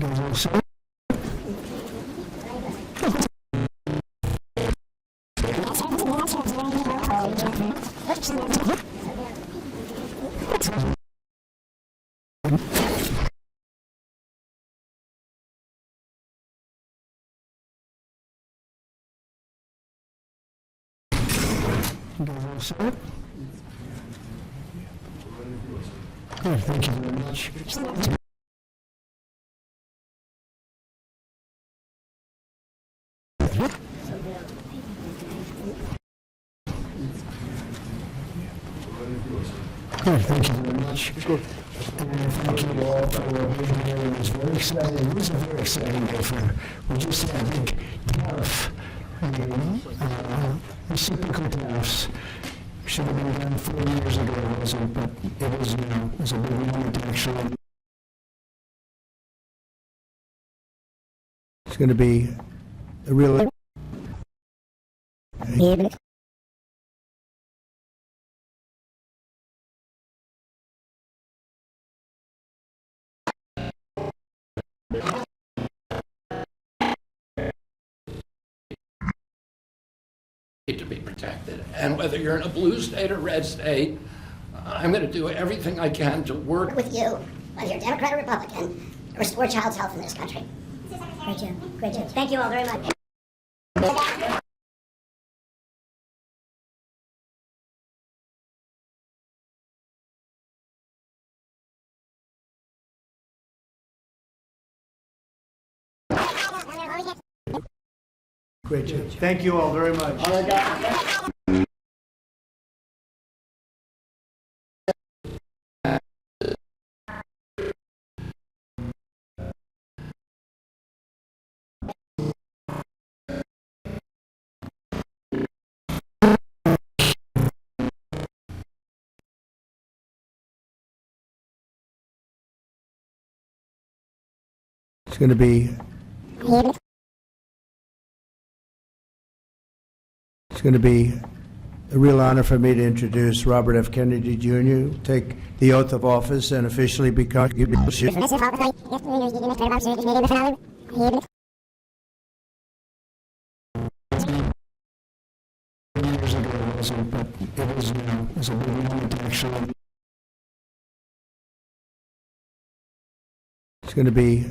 guys all set? You guys all set? Good, thank you very much. Good, thank you very much. Good. And thank you all for being here. It was very exciting. It was a very exciting day for, we just had a big tariff meeting, reciprocal tariffs. Should have been done 4 years ago, it wasn't, but it was now. It was a big moment to actually. It's going to be a real. To be protected. And whether you're in a blue state or red state, I'm going to do everything I can to work with you, whether you're Democrat or Republican, to restore child's health in this country. Great job. Great job. Thank you all very much. Great job. Thank you all very much. It's going to be. It's going to be a real honor for me to introduce Robert F. Kennedy Jr., take the oath of office and officially become. Years ago, it wasn't, but it is now. It was a big moment to actually. It's going to be.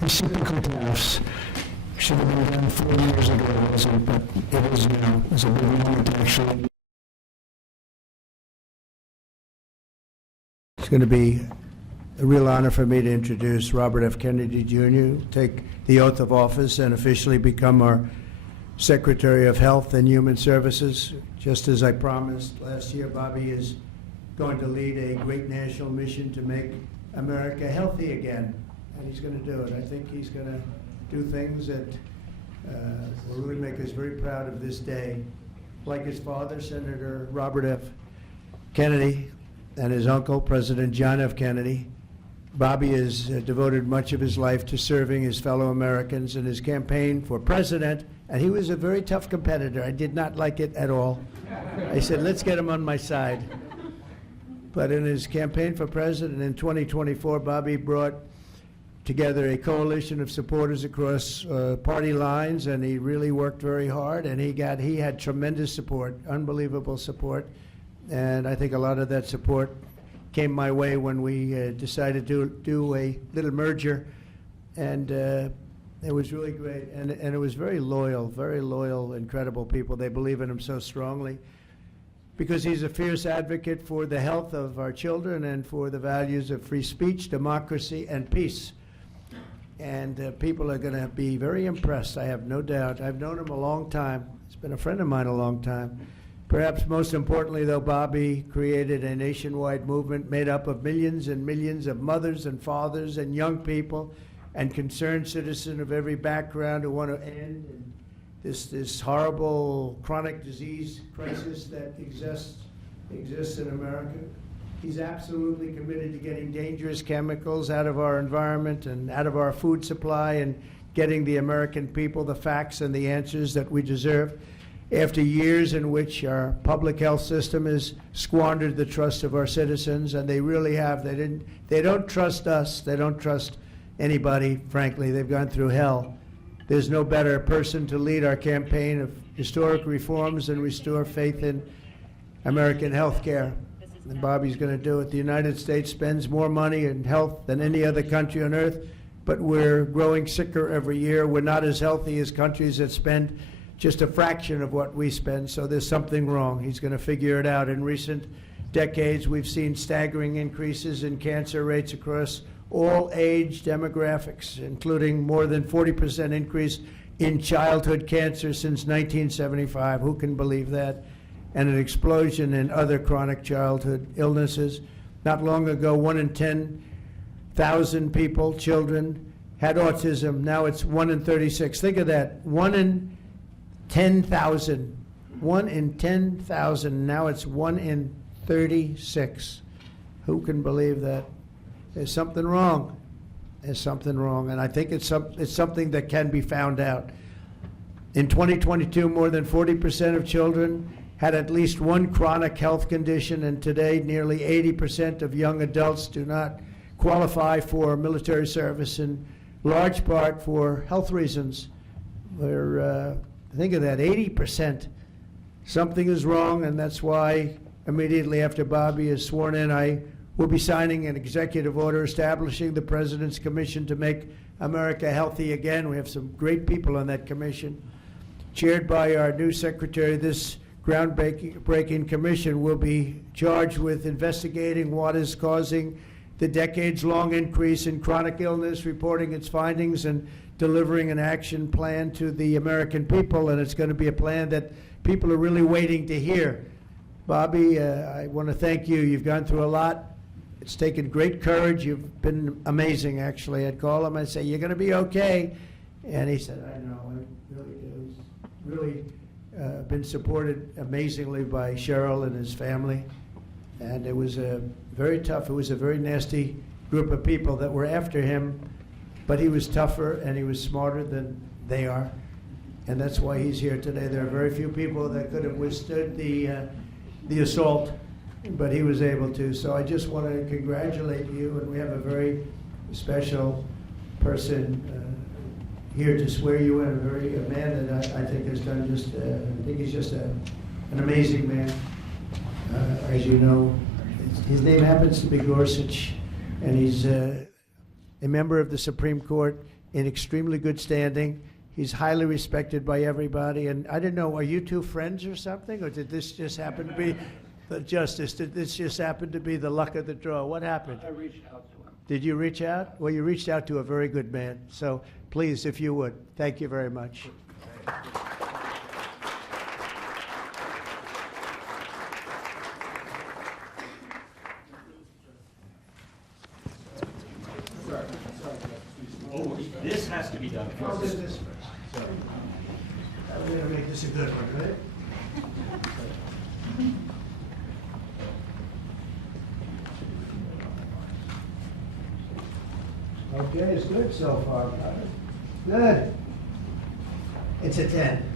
reciprocal tariffs. Should have been done 4 years ago, it wasn't, but it is now. It's a big moment to actually. It's going to be a real honor for me to introduce Robert F. Kennedy Jr., take the oath of office and officially become our Secretary of Health and Human Services. Just as I promised last year, Bobby is going to lead a great national mission to make America healthy again, and he's going to do it. I think he's going to do things that will really make us very proud of this day. Like his father, Senator Robert F. Kennedy, and his uncle, President John F. Kennedy, Bobby has devoted much of his life to serving his fellow Americans in his campaign for president, and he was a very tough competitor. I did not like it at all. I said, let's get him on my side. But in his campaign for president in 2024, Bobby brought together a coalition of supporters across party lines, and he really worked very hard, and he had tremendous support, unbelievable support, and I think a lot of that support came my way when we decided to do a little merger, and it was really great, and it was very loyal, incredible people. They believe in him so strongly because he's a fierce advocate for the health of our children and for the values of free speech, democracy, and peace. And people are going to be very impressed, I have no doubt. I've known him a long time. He's been a friend of mine a long time. Perhaps most importantly, though, Bobby created a nationwide movement made up of millions and millions of mothers and fathers and young people and concerned citizens of every background who want to end this horrible chronic disease crisis that exists in America. He's absolutely committed to getting dangerous chemicals out of our environment and out of our food supply and getting the American people the facts and the answers that we deserve. After years in which our public health system has squandered the trust of our citizens, and they really have. They don't trust us. They don't trust anybody, frankly. They've gone through hell. There's no better person to lead our campaign of historic reforms and restore faith in American health care. And Bobby's going to do it. The United States spends more money in health than any other country on earth, but we're growing sicker every year. We're not as healthy as countries that spend just a fraction of what we spend, so there's something wrong. He's going to figure it out. In recent decades, we've seen staggering increases in cancer rates across all age demographics, including more than 40% increase in childhood cancer since 1975. Who can believe that? And an explosion in other chronic childhood illnesses. Not long ago, 1 in 10,000 people, children, had autism. Now it's 1 in 36. Think of that. 1 in 10,000. 1 in 10,000. Now it's 1 in 36. Who can believe that? There's something wrong. There's something wrong. And I think it's something that can be found out. In 2022, more than 40% of children had at least one chronic health condition, and today nearly 80% of young adults do not qualify for military service, in large part for health reasons. Think of that, 80%. Something is wrong, and that's why immediately after Bobby is sworn in, I will be signing an executive order establishing the President's Commission to make America healthy again. We have some great people on that commission. Chaired by our new secretary, this groundbreaking commission will be charged with investigating what is causing the decades-long increase in chronic illness, reporting its findings, and delivering an action plan to the American people. And it's going to be a plan that people are really waiting to hear. Bobby, I want to thank you. You've gone through a lot. It's taken great courage. You've been amazing, actually. I'd call him and say, you're going to be okay. And he said, I know, I really do. He's really been supported amazingly by Cheryl and his family. And it was very tough. It was a very nasty group of people that were after him, but he was tougher and he was smarter than they are. And that's why he's here today. There are very few people that could have withstood the assault, but he was able to. So I just want to congratulate you, and we have a very special person here to swear you in, a man that I think has done I think he's just an amazing man. As you know, his name happens to be Gorsuch, and he's a member of the Supreme Court, in extremely good standing. He's highly respected by everybody. And I didn't know, are you two friends or something? Or did this just happen to be the justice? Did this just happen to be the luck of the draw? What happened? I reached out to him. Did you reach out? Well, you reached out to a very good man. So please, if you would, thank you very much. Oh, this has to be done I'll do first. this first. So, we're going to make this a good one, right? Okay, it's good so far, brother. Good. It's a 10.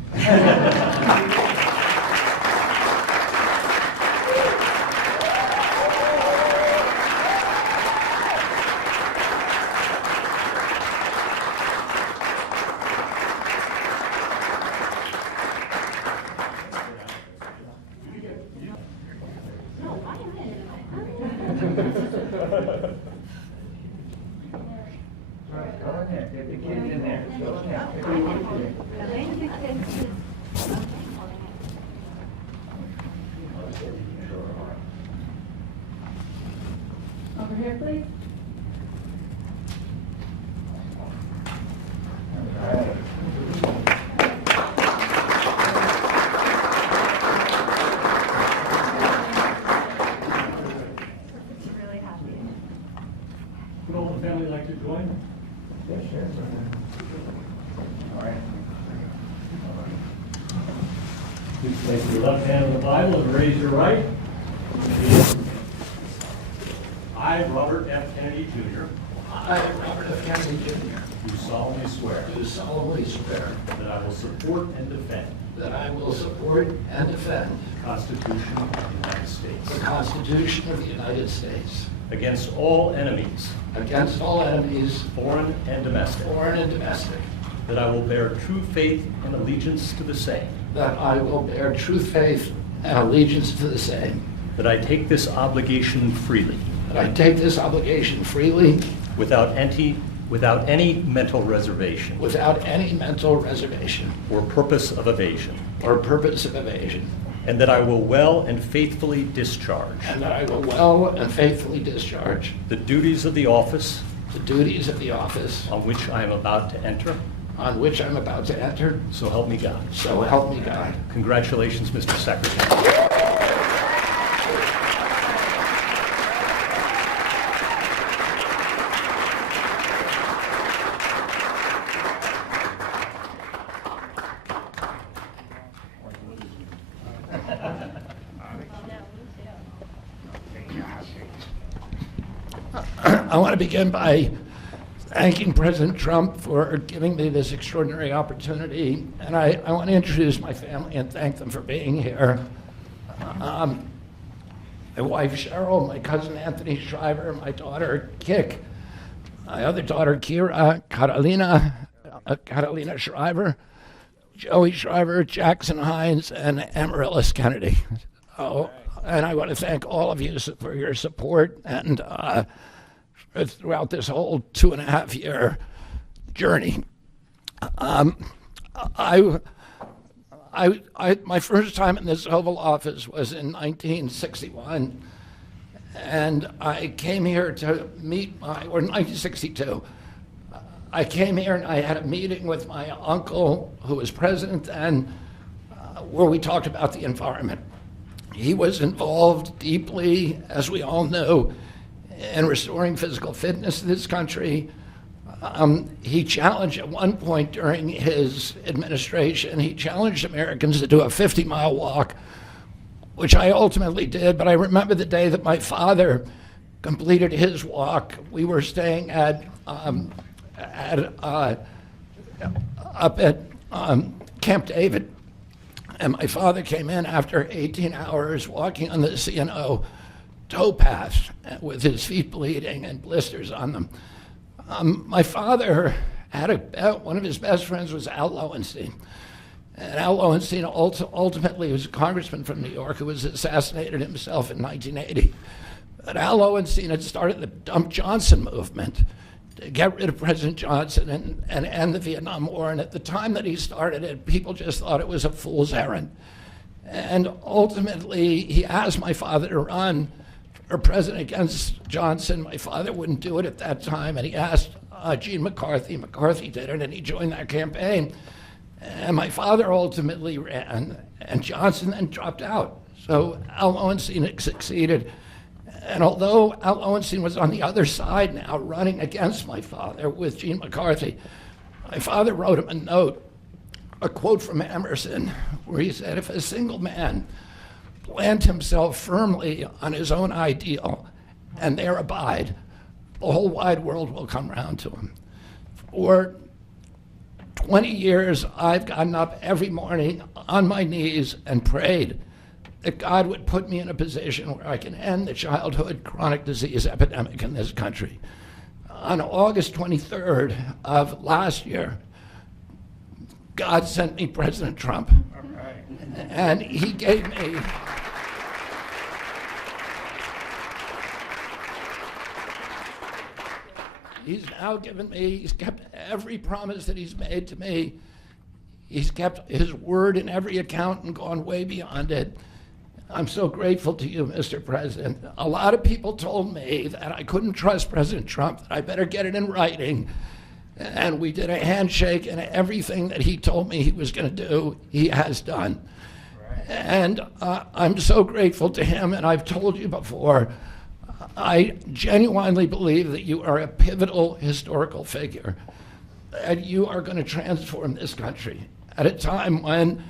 Over here, please. Really happy. Would all the family like to join? Yes, sure. All right. Please place your left hand on the Bible and raise your right. I, Robert F. Kennedy Jr., I, Robert F. Kennedy Jr., do solemnly swear do solemnly swear that I will support and defend that I will support and defend the Constitution of the United the States Constitution of the United States against all enemies, against all enemies, foreign and domestic, foreign and domestic, that I will bear true faith and allegiance to the same, that I will bear true faith and allegiance to the same, that I take this obligation freely, that I take this obligation freely without any mental reservation without any mental reservation or purpose of evasion, or purpose of evasion, and that I will well and faithfully discharge and that I will well and faithfully discharge the duties of the office the duties of the office on which I am about to enter. on which I'm about to enter. So help me God. So help me God. Congratulations, Mr. Secretary. I want to begin by thanking President Trump for giving me this extraordinary opportunity. And I want to introduce my family and thank them for being here. My wife Cheryl, my cousin Anthony Shriver, my daughter Kik, my other daughter Kira, Catalina Shriver, Joey Shriver, Jackson Hines, and Amaryllis Kennedy. Oh, and I want to thank all of you for your support and throughout this whole 2.5-year journey. My first time in this Oval Office was in 1961, and I came here to meet or 1962. I came here and I had a meeting with my uncle, who was president then, where we talked about the environment. He was involved deeply, as we all know, in restoring physical fitness in this country. He challenged at one point during his administration, he challenged Americans to do a 50-mile walk, which I ultimately did. But I remember the day that my father completed his walk. We were staying up at Camp David. And my father came in after 18 hours walking on the C&O towpath with his feet bleeding and blisters on them. My father had one of his best friends was Al Lowenstein. And Al Lowenstein ultimately was a congressman from New York who was assassinated himself in 1980. But Al Lowenstein had started the Dump Johnson movement to get rid of President Johnson and end the Vietnam War. And at the time that he started it, people just thought it was a fool's errand. And ultimately, he asked my father to run for president against Johnson. My father wouldn't do it at that time, and he asked Gene McCarthy. McCarthy did it, and he joined that campaign. And my father ultimately ran, and Johnson then dropped out. So Al Lowenstein succeeded. And although Al Lowenstein was on the other side now, running against my father with Gene McCarthy, my father wrote him a note, a quote from Emerson, where he said, if a single man plant himself firmly on his own ideal and there abide, the whole wide world will come round to him. For 20 years, I've gotten up every morning on my knees and prayed that God would put me in a position where I can end the childhood chronic disease epidemic in this country. On August 23rd of last year, God sent me President Trump. And he gave me he's now given me, he's kept every promise that he's made to me. He's kept his word in every account and gone way beyond it. I'm so grateful to you, Mr. President. A lot of people told me that I couldn't trust President Trump, that I better get it in writing. And we did a handshake, and everything that he told me he was going to do, he has done. Right. And I'm so grateful to him, and I've told you before, I genuinely believe that you are a pivotal historical figure, that you are going to transform this country at a time when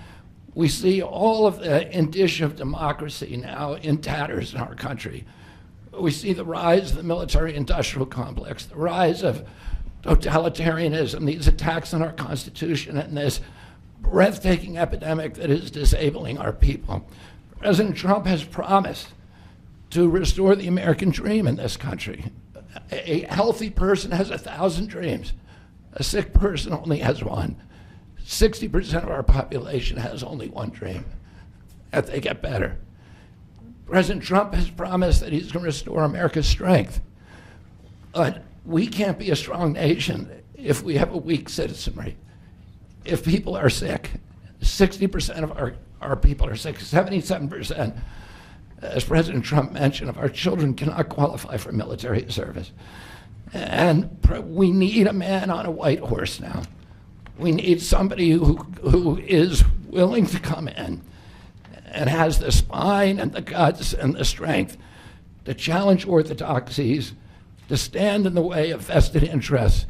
we see all of the indicia of democracy now in tatters in our country. We see the rise of the military-industrial complex, the rise of totalitarianism, these attacks on our Constitution, and this breathtaking epidemic that is disabling our people. President Trump has promised to restore the American dream in this country. A healthy person has 1,000 dreams. A sick person only has one. 60% of our population has only one dream, that they get better. President Trump has promised that he's going to restore America's strength. But we can't be a strong nation if we have a weak citizenry. If people are sick, 60% of our people are sick, 77%, as President Trump mentioned, of our children cannot qualify for military service. And we need a man on a white horse now. We need somebody who is willing to come in and has the spine and the guts and the strength to challenge orthodoxies, to stand in the way of vested interests,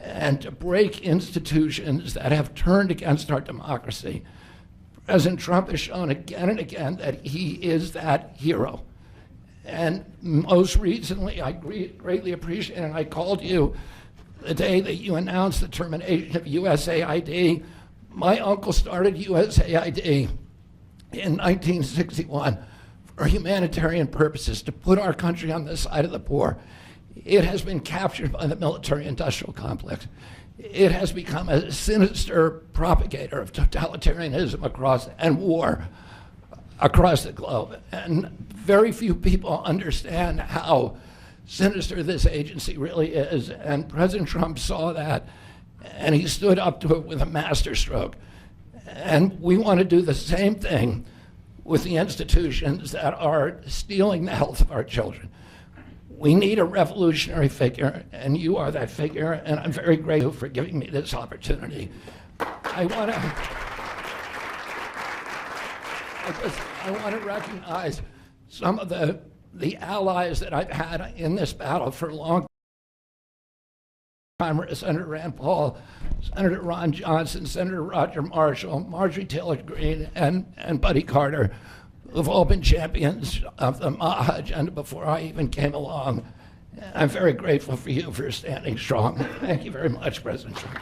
and to break institutions that have turned against our democracy. President Trump has shown again and again that he is that hero. And most recently, I greatly appreciate it, and I called you the day that you announced the termination of USAID. My uncle started USAID in 1961 for humanitarian purposes, to put our country on the side of the poor. It has been captured by the military-industrial complex. It has become a sinister propagator of totalitarianism and war across the globe. And very few people understand how sinister this agency really is. And President Trump saw that, and he stood up to it with a masterstroke. And we want to do the same thing with the institutions that are stealing the health of our children. We need a revolutionary figure, and you are that figure, and I'm very grateful for giving me this opportunity. I want to recognize some of the allies that I've had in this battle for a long time. Senator Rand Paul, Senator Ron Johnson, Senator Roger Marshall, Marjorie Taylor Greene, and Buddy Carter, who've all been champions of the MAHA agenda before I even came along. I'm very grateful for you for standing strong. Thank you very much, President Trump.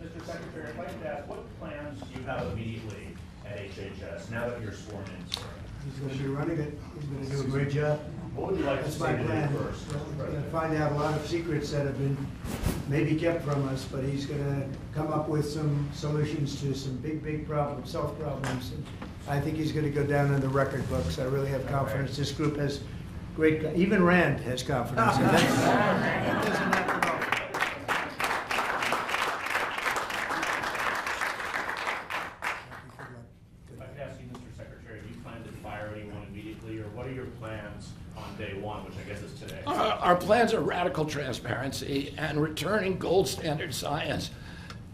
Mr. Secretary, I'd like to ask, what plans do you have immediately at HHS now that you're sworn in, sir? He's going to be running it. He's going to do a great job. What would you like to That's see my to do plan. first? We're going to find out a lot of secrets that have been maybe kept from us, but he's going to come up with some solutions to some big, big problems, health problems. And I think he's going to go down in the record books. I really have confidence. This group has great, even Rand has confidence. And that doesn't happen often. If I could ask you, Mr. Secretary, do you plan to fire anyone immediately, or what are your plans on day one, which I guess is today? Our plans are radical transparency and returning gold standard science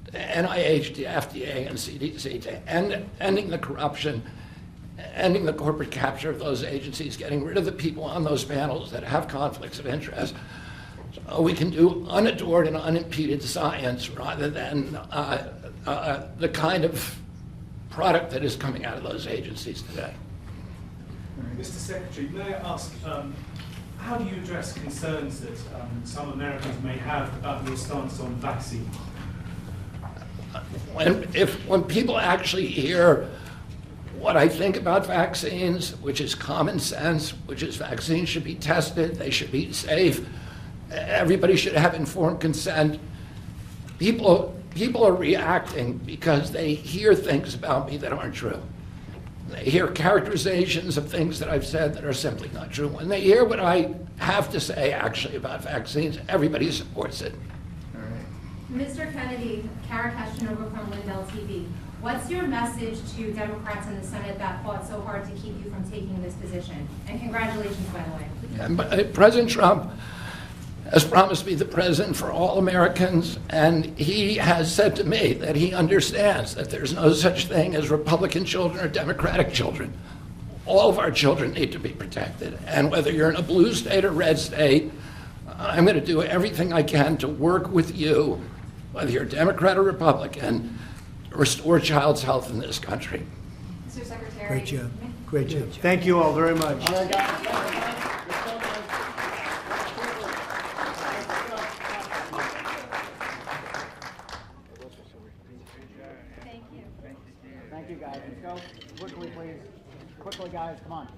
to NIH, to FDA, and CDC, to ending the corruption, ending the corporate capture of those agencies, getting rid of the people on those panels that have conflicts of interest, so we can do unadored and unimpeded science rather than the kind of product that is coming out of those agencies today. Mr. Secretary, may I ask, how do you address concerns that some Americans may have about your stance on vaccine? When people actually hear what I think about vaccines, which is common sense, which is vaccines should be tested, they should be safe, everybody should have informed consent, people are reacting because they hear things about me that aren't true. They hear characterizations of things that I've said that are simply not true. When they hear what I have to say actually about vaccines, everybody supports it. Mr. Kennedy, Kara Keshnova from Lindell TV. What's your message to Democrats in the Senate that fought so hard to keep you from taking this position? And congratulations, by the way. And President Trump has promised to be the president for all Americans, and he has said to me that he understands that there's no such thing as Republican children or Democratic children. All of our children need to be protected, and whether you're in a blue state or red state, I'm going to do everything I can to work with you, whether you're Democrat or Republican, to restore child's health in this country. Mr. Secretary. Great job. Great job. Thank you all very much. Thank you, guys. Let's go quickly, please. Quickly, guys. Come on.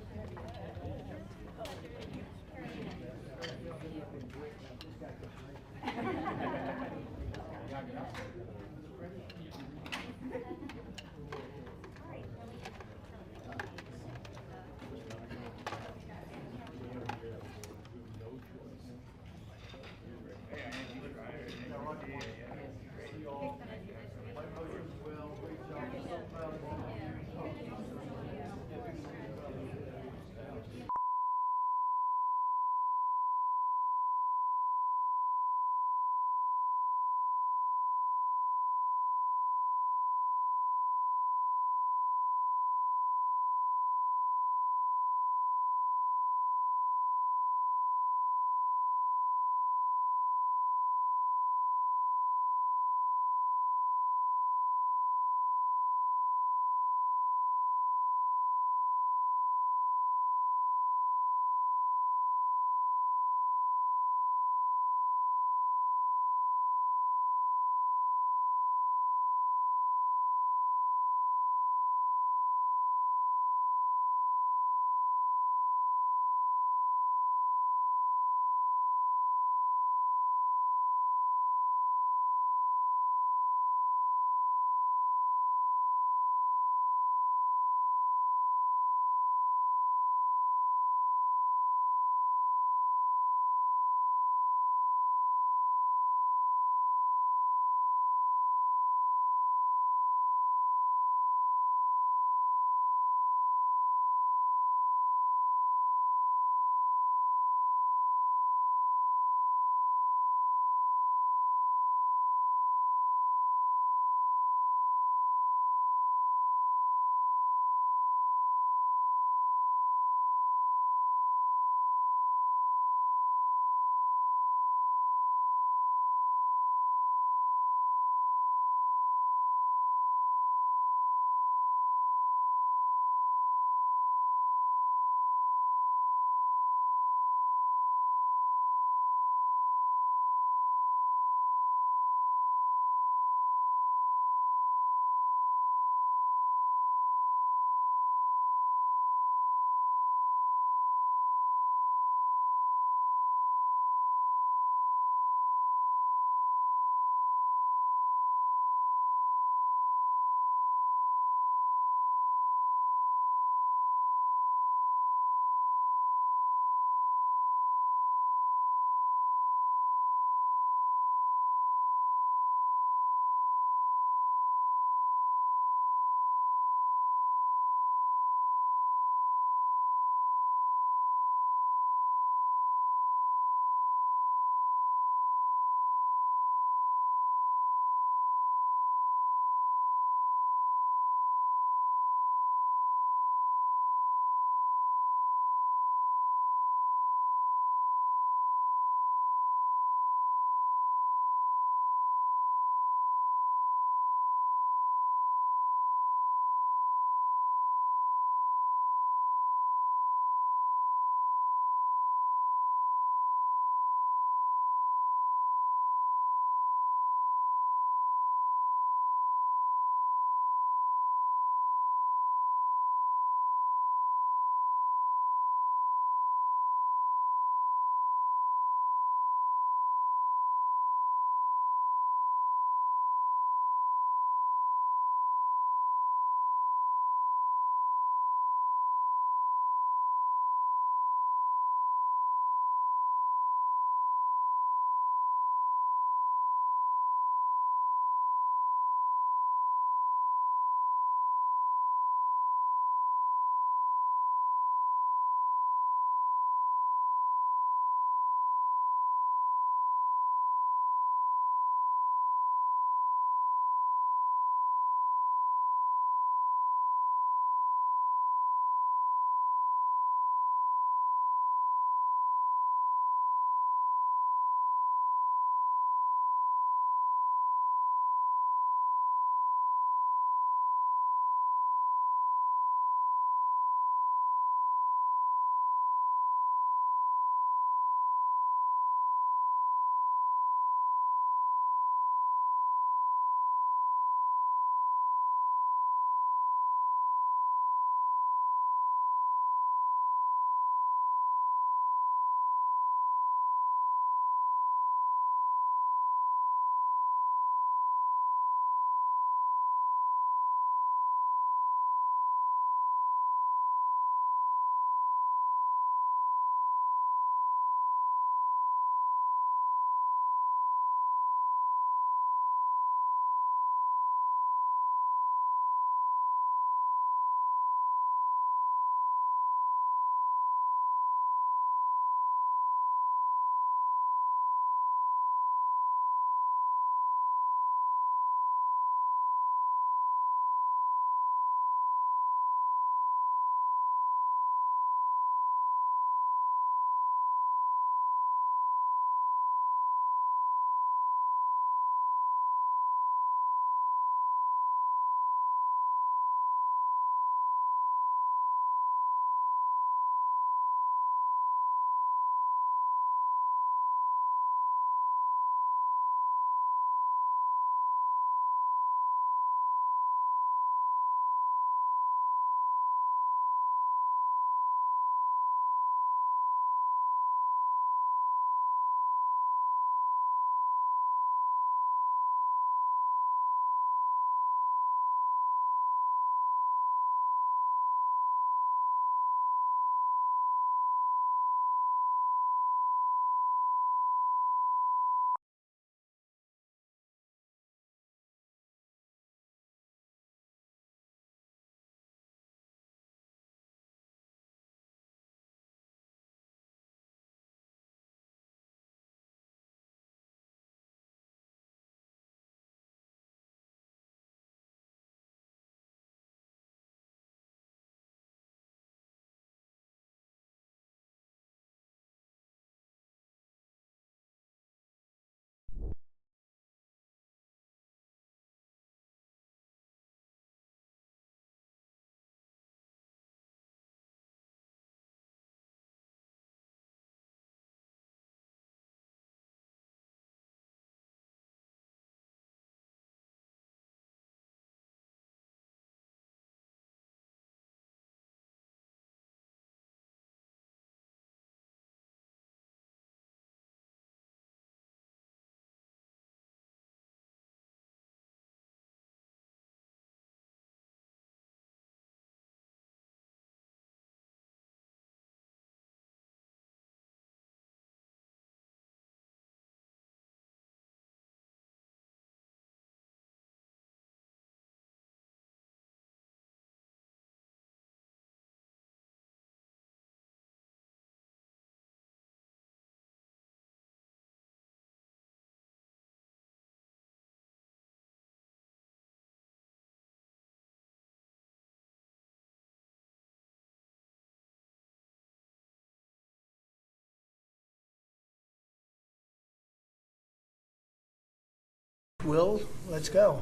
Will, let's go.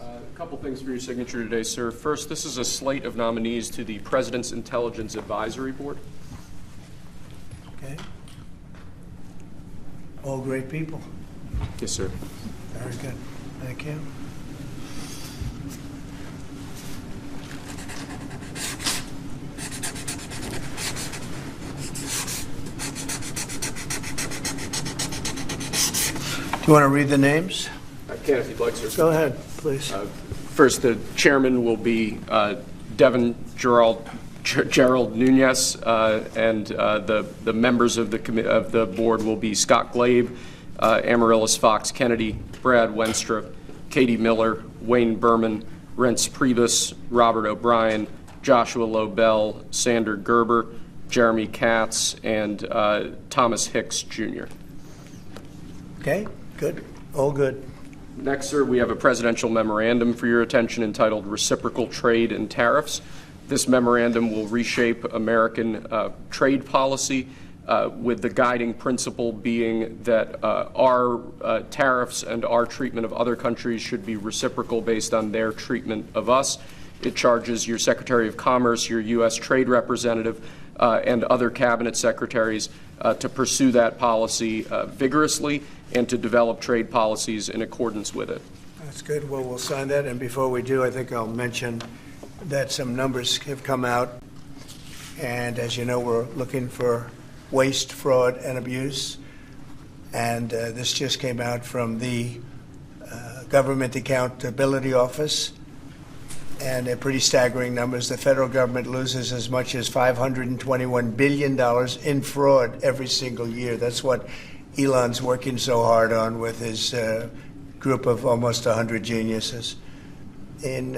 A couple things for your signature today, sir. First, this is a slate of nominees to the President's Intelligence Advisory Board. Okay. All great people. Yes, sir. Very good. Thank you. Do you want to read the names? I can if you'd like, sir. Go ahead, please. First, the chairman will be Devin Gerald Nunez, and the members of the board will be Scott Glabe, Amaryllis Fox Kennedy, Brad Wenstra, Katie Miller, Wayne Berman, Rents Priebus, Robert O'Brien, Joshua Lobel, Sander Gerber, Jeremy Katz, and Thomas Hicks Jr. Okay, good. All good. Next, sir, we have a presidential memorandum for your attention entitled Reciprocal Trade and Tariffs. This memorandum will reshape American trade policy with the guiding principle being that our tariffs and our treatment of other countries should be reciprocal based on their treatment of us. It charges your Secretary of Commerce, your U.S. Trade Representative, and other cabinet secretaries to pursue that policy vigorously and to develop trade policies in accordance with it. That's good. Well, we'll sign that. And before we do, I think I'll mention that some numbers have come out. And as you know, we're looking for waste, fraud, and abuse. And this just came out from the Government Accountability Office. And they're pretty staggering numbers. The federal government loses as much as $521 billion in fraud every single year. That's what Elon's working so hard on with his group of almost 100 geniuses. In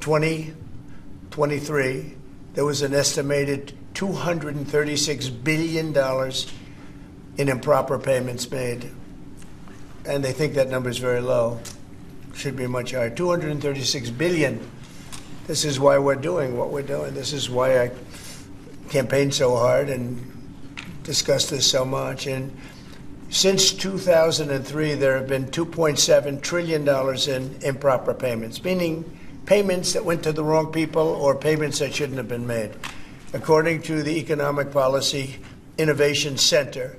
2023, there was an estimated $236 billion in improper payments made. And they think that number is very low. Should be much higher. $236 billion. This is why we're doing what we're doing. This is why I campaigned so hard and discussed this so much. And since 2003, there have been $2.7 trillion in improper payments, meaning payments that went to the wrong people or payments that shouldn't have been made. According to the Economic Policy Innovation Center,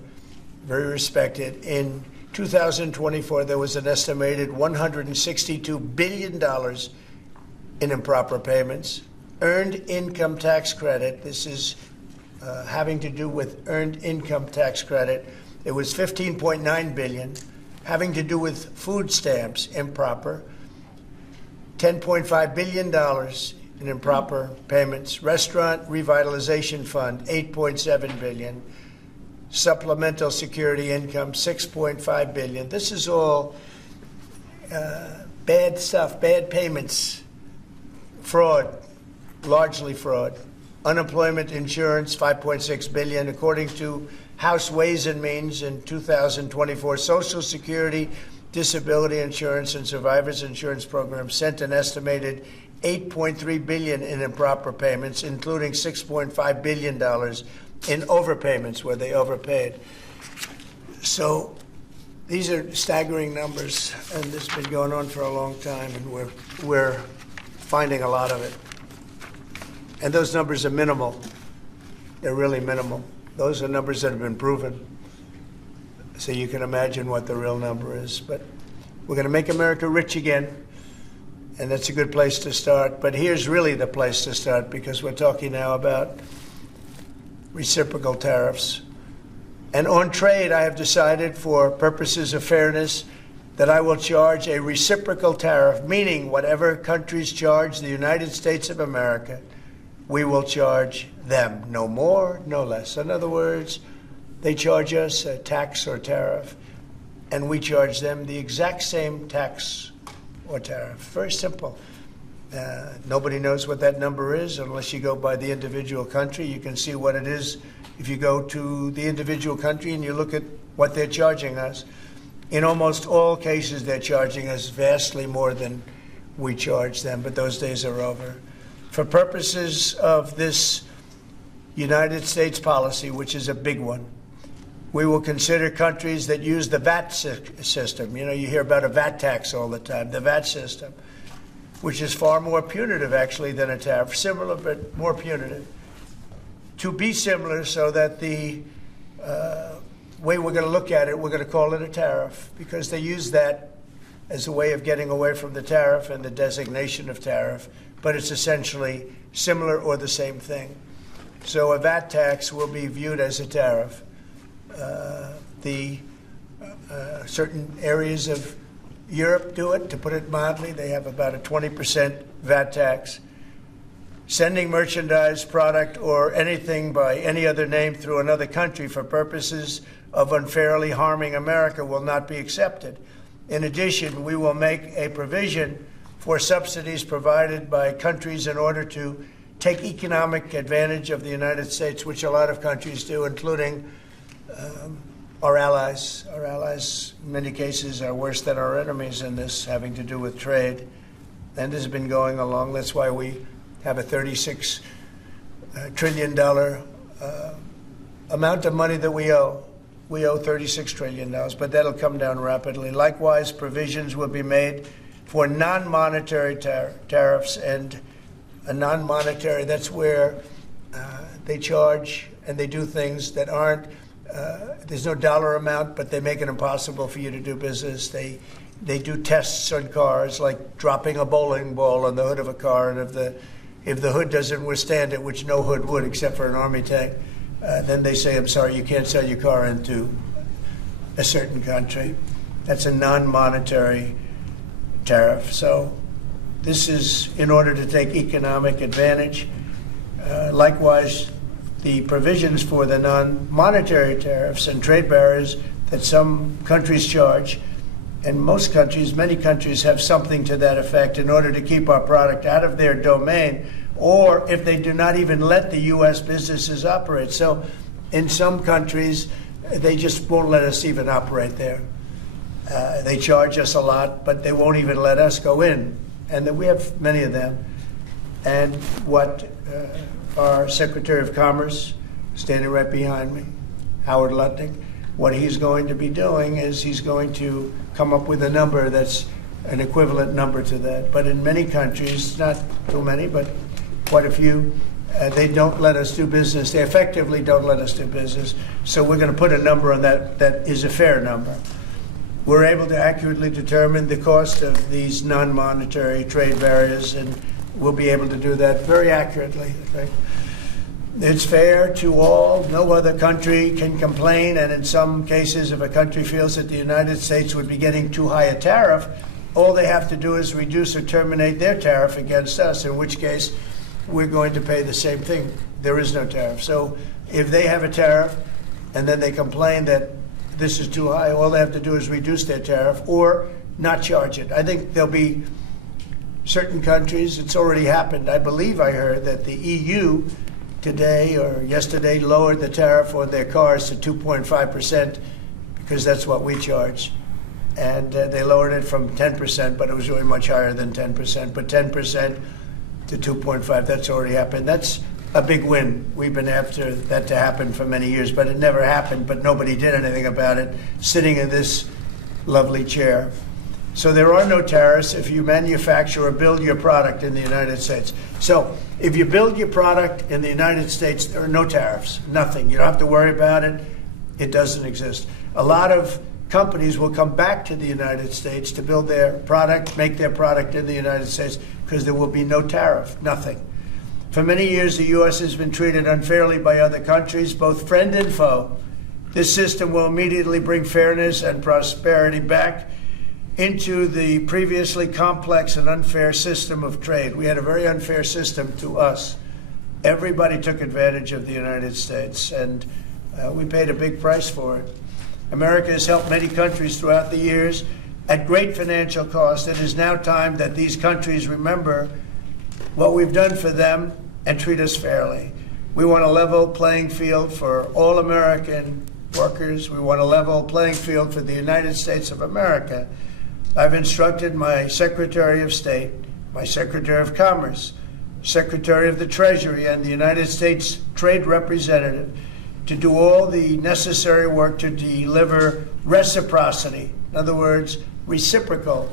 very respected, in 2024, there was an estimated $162 billion in improper payments. Earned income tax credit, this is having to do with earned income tax credit, it was $15.9 billion. Having to do with food stamps, improper, $10.5 billion in improper payments. Restaurant Revitalization Fund, $8.7 billion. Supplemental security income, $6.5 billion. This is all bad stuff, bad payments, fraud, largely fraud. Unemployment insurance, $5.6 billion. According to House Ways and Means in 2024, Social Security, Disability Insurance, and Survivors Insurance Programs sent an estimated $8.3 billion in improper payments, including $6.5 billion in overpayments where they overpaid. So these are staggering numbers, and this has been going on for a long time, and we're finding a lot of it. And those numbers are minimal. They're really minimal. Those are numbers that have been proven. So you can imagine what the real number is. But we're going to make America rich again, and that's a good place to start. But here's really the place to start, because we're talking now about reciprocal tariffs. And on trade, I have decided, for purposes of fairness, that I will charge a reciprocal tariff, meaning whatever countries charge the United States of America, we will charge them. No more, no less. In other words, they charge us a tax or tariff, and we charge them the exact same tax or tariff. Very simple. Nobody knows what that number is unless you go by the individual country. You can see what it is if you go to the individual country and you look at what they're charging us. In almost all cases, they're charging us vastly more than we charge them, but those days are over. For purposes of this United States policy, which is a big one, We will consider countries that use the VAT system. You know, you hear about a VAT tax all the time, the VAT system, which is far more punitive, actually, than a tariff. Similar, but more punitive. To be similar so that the way we're going to look at it, we're going to call it a tariff, because they use that as a way of getting away from the tariff and the designation of tariff, but it's essentially similar or the same thing. So a VAT tax will be viewed as a tariff. Certain areas of Europe do it, to put it mildly. They have about a 20% VAT tax. Sending merchandise, product, or anything by any other name through another country for purposes of unfairly harming America will not be accepted. In addition, we will make a provision for subsidies provided by countries in order to take economic advantage of the United States, which a lot of countries do, including our allies. Our allies, in many cases, are worse than our enemies in this, having to do with trade. And this has been going along. That's why we have a $36 trillion amount of money that we owe. We owe $36 trillion, but that'll come down rapidly. Likewise, provisions will be made for non-monetary tariffs, and a non-monetary, that's where they charge and they do things that aren't, there's no dollar amount, but they make it impossible for you to do business. They do tests on cars, like dropping a bowling ball on the hood of a car, and if the hood doesn't withstand it, which no hood would except for an army tank, then they say, I'm sorry, you can't sell your car into a certain country. That's a non-monetary tariff. So this is in order to take economic advantage. Likewise, the provisions for the non-monetary tariffs and trade barriers that some countries charge, and most countries, many countries have something to that effect in order to keep our product out of their domain, or if they do not even let the U.S. businesses operate. So in some countries, they just won't let us even operate there. They charge us a lot, but they won't even let us go in. And we have many of them. And what our Secretary of Commerce, standing right behind me, Howard Lutnick, what he's going to be doing is he's going to come up with a number that's an equivalent number to that. But in many countries, not too many, but quite a few, they don't let us do business. They effectively don't let us do business. So we're going to put a number on that that is a fair number. We're able to accurately determine the cost of these non-monetary trade barriers, and we'll be able to do that very accurately. Right? It's fair to all. No other country can complain, and in some cases, if a country feels that the United States would be getting too high a tariff, all they have to do is reduce or terminate their tariff against us, in which case we're going to pay the same thing. There is no tariff. So if they have a tariff and then they complain that this is too high, all they have to do is reduce their tariff or not charge it. I think there'll be certain countries, it's already happened. I believe I heard that the EU today or yesterday lowered the tariff on their cars to 2.5% because that's what we charge. And they lowered it from 10%, but it was really much higher than 10%. But 10% to 2.5, that's already happened. That's a big win. We've been after that to happen for many years, but it never happened, but nobody did anything about it, sitting in this lovely chair. So there are no tariffs if you manufacture or build your product in the United States. So if you build your product in the United States, there are no tariffs, nothing. You don't have to worry about it. It doesn't exist. A lot of companies will come back to the United States to build their product, make their product in the United States, because there will be no tariff, nothing. For many years, the U.S. has been treated unfairly by other countries, both friend and foe. This system will immediately bring fairness and prosperity back into the previously complex and unfair system of trade. We had a very unfair system to us. Everybody took advantage of the United States, and we paid a big price for it. America has helped many countries throughout the years at great financial cost. It is now time that these countries remember what we've done for them and treat us fairly. We want a level playing field for all American workers. We want a level playing field for the United States of America. I've instructed my Secretary of State, my Secretary of Commerce, Secretary of the Treasury, and the United States Trade Representative to do all the necessary work to deliver reciprocity. In other words, reciprocal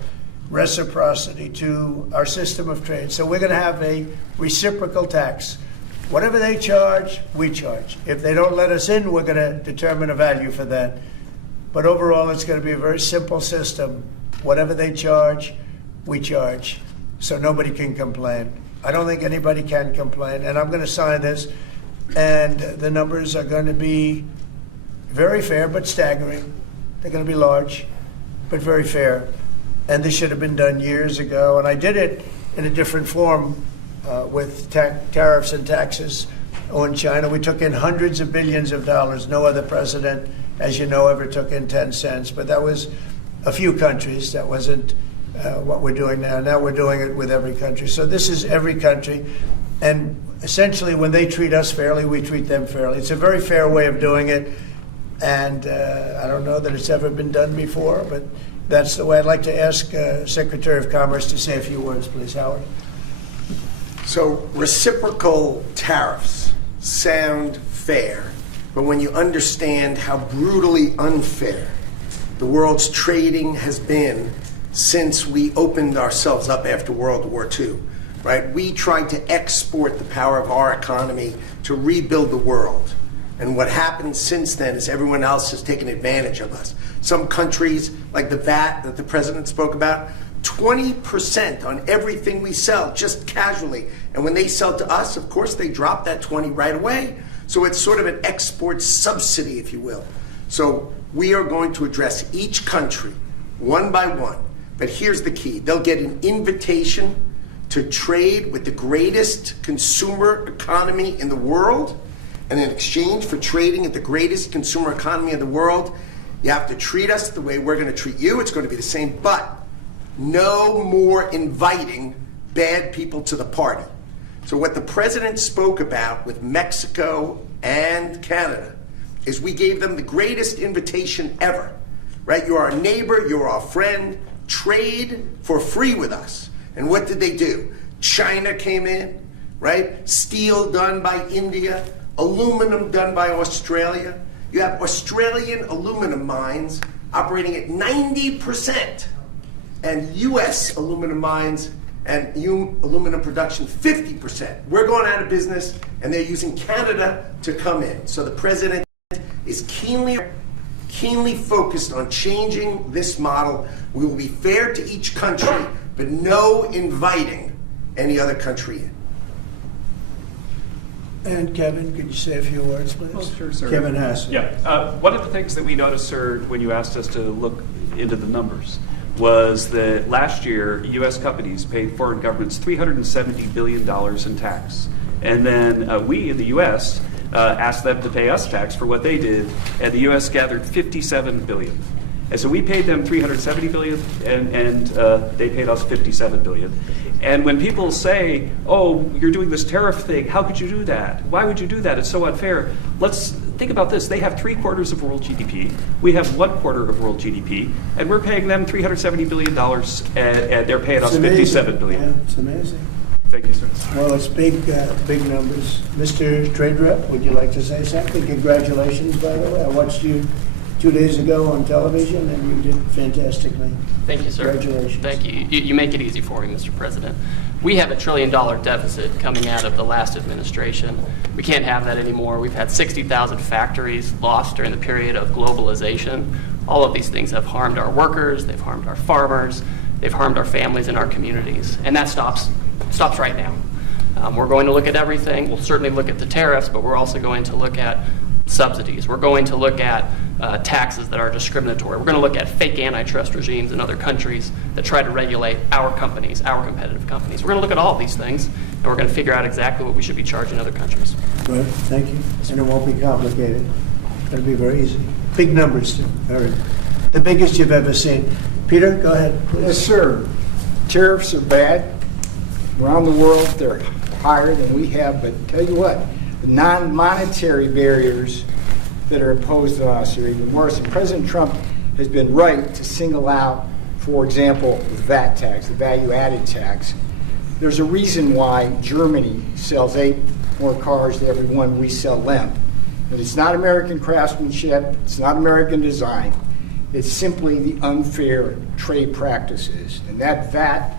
reciprocity to our system of trade. So we're going to have a reciprocal tax. Whatever they charge, we charge. If they don't let us in, we're going to determine a value for that. But overall, it's going to be a very simple system. Whatever they charge, we charge. So nobody can complain. I don't think anybody can complain. And I'm going to sign this. And the numbers are going to be very fair, but staggering. They're going to be large, but very fair. And this should have been done years ago. And I did it in a different form with tariffs and taxes on China. We took in hundreds of billions of dollars. No other president, as you know, ever took in 10 cents. But that was a few countries. That wasn't what we're doing now. Now we're doing it with every country. So this is every country. And essentially, when they treat us fairly, we treat them fairly. It's a very fair way of doing it. And I don't know that it's ever been done before, but that's the way. I'd like to ask Secretary of Commerce to say a few words, please, Howard. So reciprocal tariffs sound fair, but when you understand how brutally unfair the world's trading has been since we opened ourselves up after World War II, right? We tried to export the power of our economy to rebuild the world. And what happened since then is everyone else has taken advantage of us. Some countries, like the VAT that the president spoke about, 20% on everything we sell, just casually. And when they sell to us, of course, they drop that 20 right away. So it's sort of an export subsidy, if you will. So we are going to address each country one by one. But here's the key. They'll get an invitation to trade with the greatest consumer economy in the world. And in exchange for trading at the greatest consumer economy in the world, you have to treat us the way we're going to treat you. It's going to be the same, but no more inviting bad people to the party. So what the president spoke about with Mexico and Canada is we gave them the greatest invitation ever, right? You're our neighbor, you're our friend, trade for free with us. And what did they do? China came in, right? Steel done by India, aluminum done by Australia. You have Australian aluminum mines operating at 90%, and U.S. aluminum mines and aluminum production 50%. We're going out of business, and they're using Canada to come in. So the president is keenly focused on changing this model. We will be fair to each country, but no inviting any other country in. And Kevin, could you say a few words, please? Oh, sure, sir. Kevin Hassel. Yeah. One of the things that we noticed, sir, when you asked us to look into the numbers was that last year, U.S. companies paid foreign governments $370 billion in tax. And then we in the U.S. Asked them to pay us tax for what they did, and the U.S. gathered $57 billion. And so we paid them $370 billion, and they paid us $57 billion. And when people say, oh, you're doing this tariff thing, how could you do that? Why would you do that? It's so unfair. Let's think about this. They have 3/4 of world GDP. We have 1/4 of world GDP, and we're paying them $370 billion, and they're paying us $57 billion. Yeah, it's amazing. Thank you, sir. Well, it's big numbers. Mr. Trade Rep, would you like to say something? Congratulations, by the way. I watched you 2 days ago on television, and you did fantastically. Thank you, sir. Congratulations. Thank you. You make it easy for me, Mr. President. We have $1 trillion deficit coming out of the last administration. We can't have that anymore. We've had 60,000 factories lost during the period of globalization. All of these things have harmed our workers, they've harmed our farmers, they've harmed our families and our communities, and that stops right now. We're going to look at everything. We'll certainly look at the tariffs, but we're also going to look at subsidies. We're going to look at taxes that are discriminatory. We're going to look at fake antitrust regimes in other countries that try to regulate our companies, our competitive companies. We're going to look at all of these things, and we're going to figure out exactly what we should be charging other countries. Good, thank you. And it won't be complicated. It'll be very easy. Big numbers, too. The biggest you've ever seen. Peter, go ahead, please. Yes, sir. Tariffs are bad. Around the world, they're higher than we have, but tell you what, the non-monetary barriers that are imposed on us are even worse. And President Trump has been right to single out, for example, the VAT tax, the value-added tax. There's a reason why Germany sells 8 more cars to every one we sell them. And it's not American craftsmanship, it's not American design. It's simply the unfair trade practices. And that VAT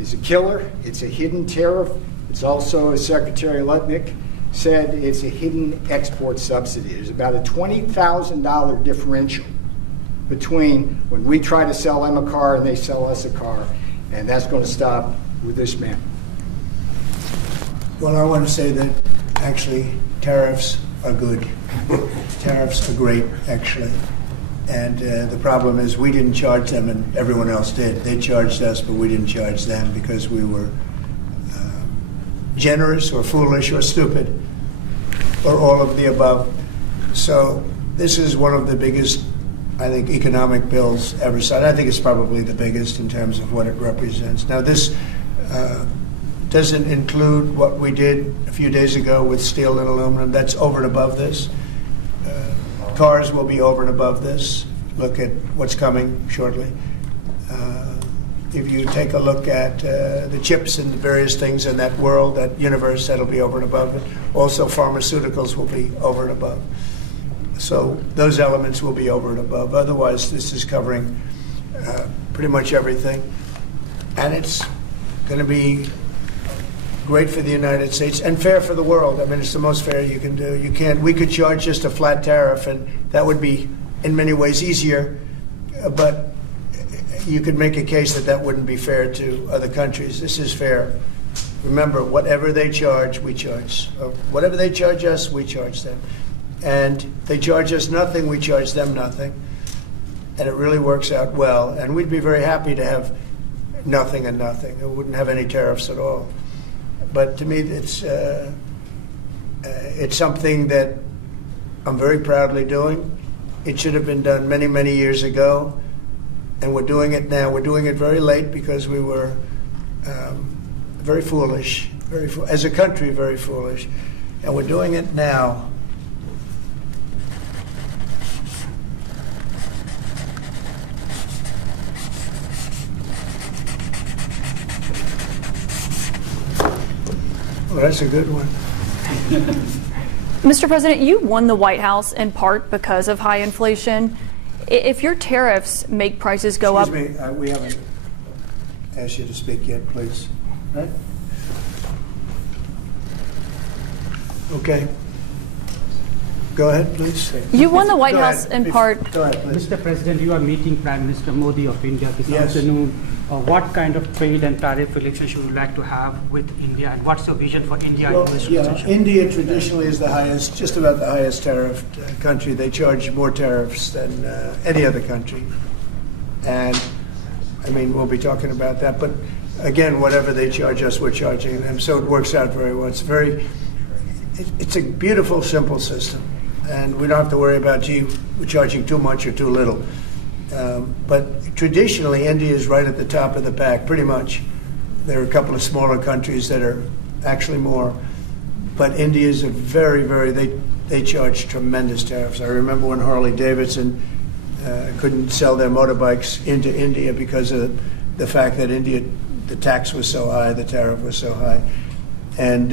is a killer. It's a hidden tariff. It's also, as Secretary Lutnick said, it's a hidden export subsidy. There's about a $20,000 differential between when we try to sell them a car and they sell us a car. And that's going to stop with this man. Well, I want to say that actually tariffs are good. Tariffs are great, actually. And the problem is we didn't charge them and everyone else did. They charged us, but we didn't charge them because we were generous or foolish or stupid or all of the above. So this is one of the biggest, I think, economic bills ever signed. I think it's probably the biggest in terms of what it represents. Now, this doesn't include what we did a few days ago with steel and aluminum. That's over and above this. Cars will be over and above this. Look at what's coming shortly. If you take a look at the chips and the various things in that world, that universe, that'll be over and above it. Also, pharmaceuticals will be over and above. So those elements will be over and above. Otherwise, this is covering pretty much everything. And it's going to be great for the United States and fair for the world. I mean, it's the most fair you can do. We could charge just a flat tariff, and that would be in many ways easier, but you could make a case that that wouldn't be fair to other countries. This is fair. Remember, whatever they charge, we charge. Whatever they charge us, we charge them. And if they charge us nothing, we charge them nothing. And it really works out well. And we'd be very happy to have nothing and nothing. We wouldn't have any tariffs at all. But to me, it's something that I'm very proudly doing. It should have been done many, many years ago, and we're doing it now. We're doing it very late because we were very foolish, as a country, very foolish, and we're doing it now. Well, that's a good one. Mr. President, you won the White House in part because of high inflation. If your tariffs make prices go up... Excuse me, we haven't asked you to speak yet, please. Right? Okay. Go ahead, please. You won the White House in part... Go ahead, please. Mr. President, you are meeting Prime Minister Modi of India this Yes. afternoon. What kind of trade and tariff relations you would like to have with India, and what's your vision for India and US relations? India traditionally is the highest, just about the highest tariffed country. They charge more tariffs than any other country. And, I mean, we'll be talking about that. But, again, whatever they charge us, we're charging them. So it works out very well. It's a beautiful, simple system. And we don't have to worry about, gee, we're charging too much or too little. But traditionally, India is right at the top of the pack, pretty much. There are a couple of smaller countries that are actually more. But India is a they charge tremendous tariffs. I remember when Harley-Davidson couldn't sell their motorbikes into India because of the fact that India, the tax was so high, the tariff was so high. And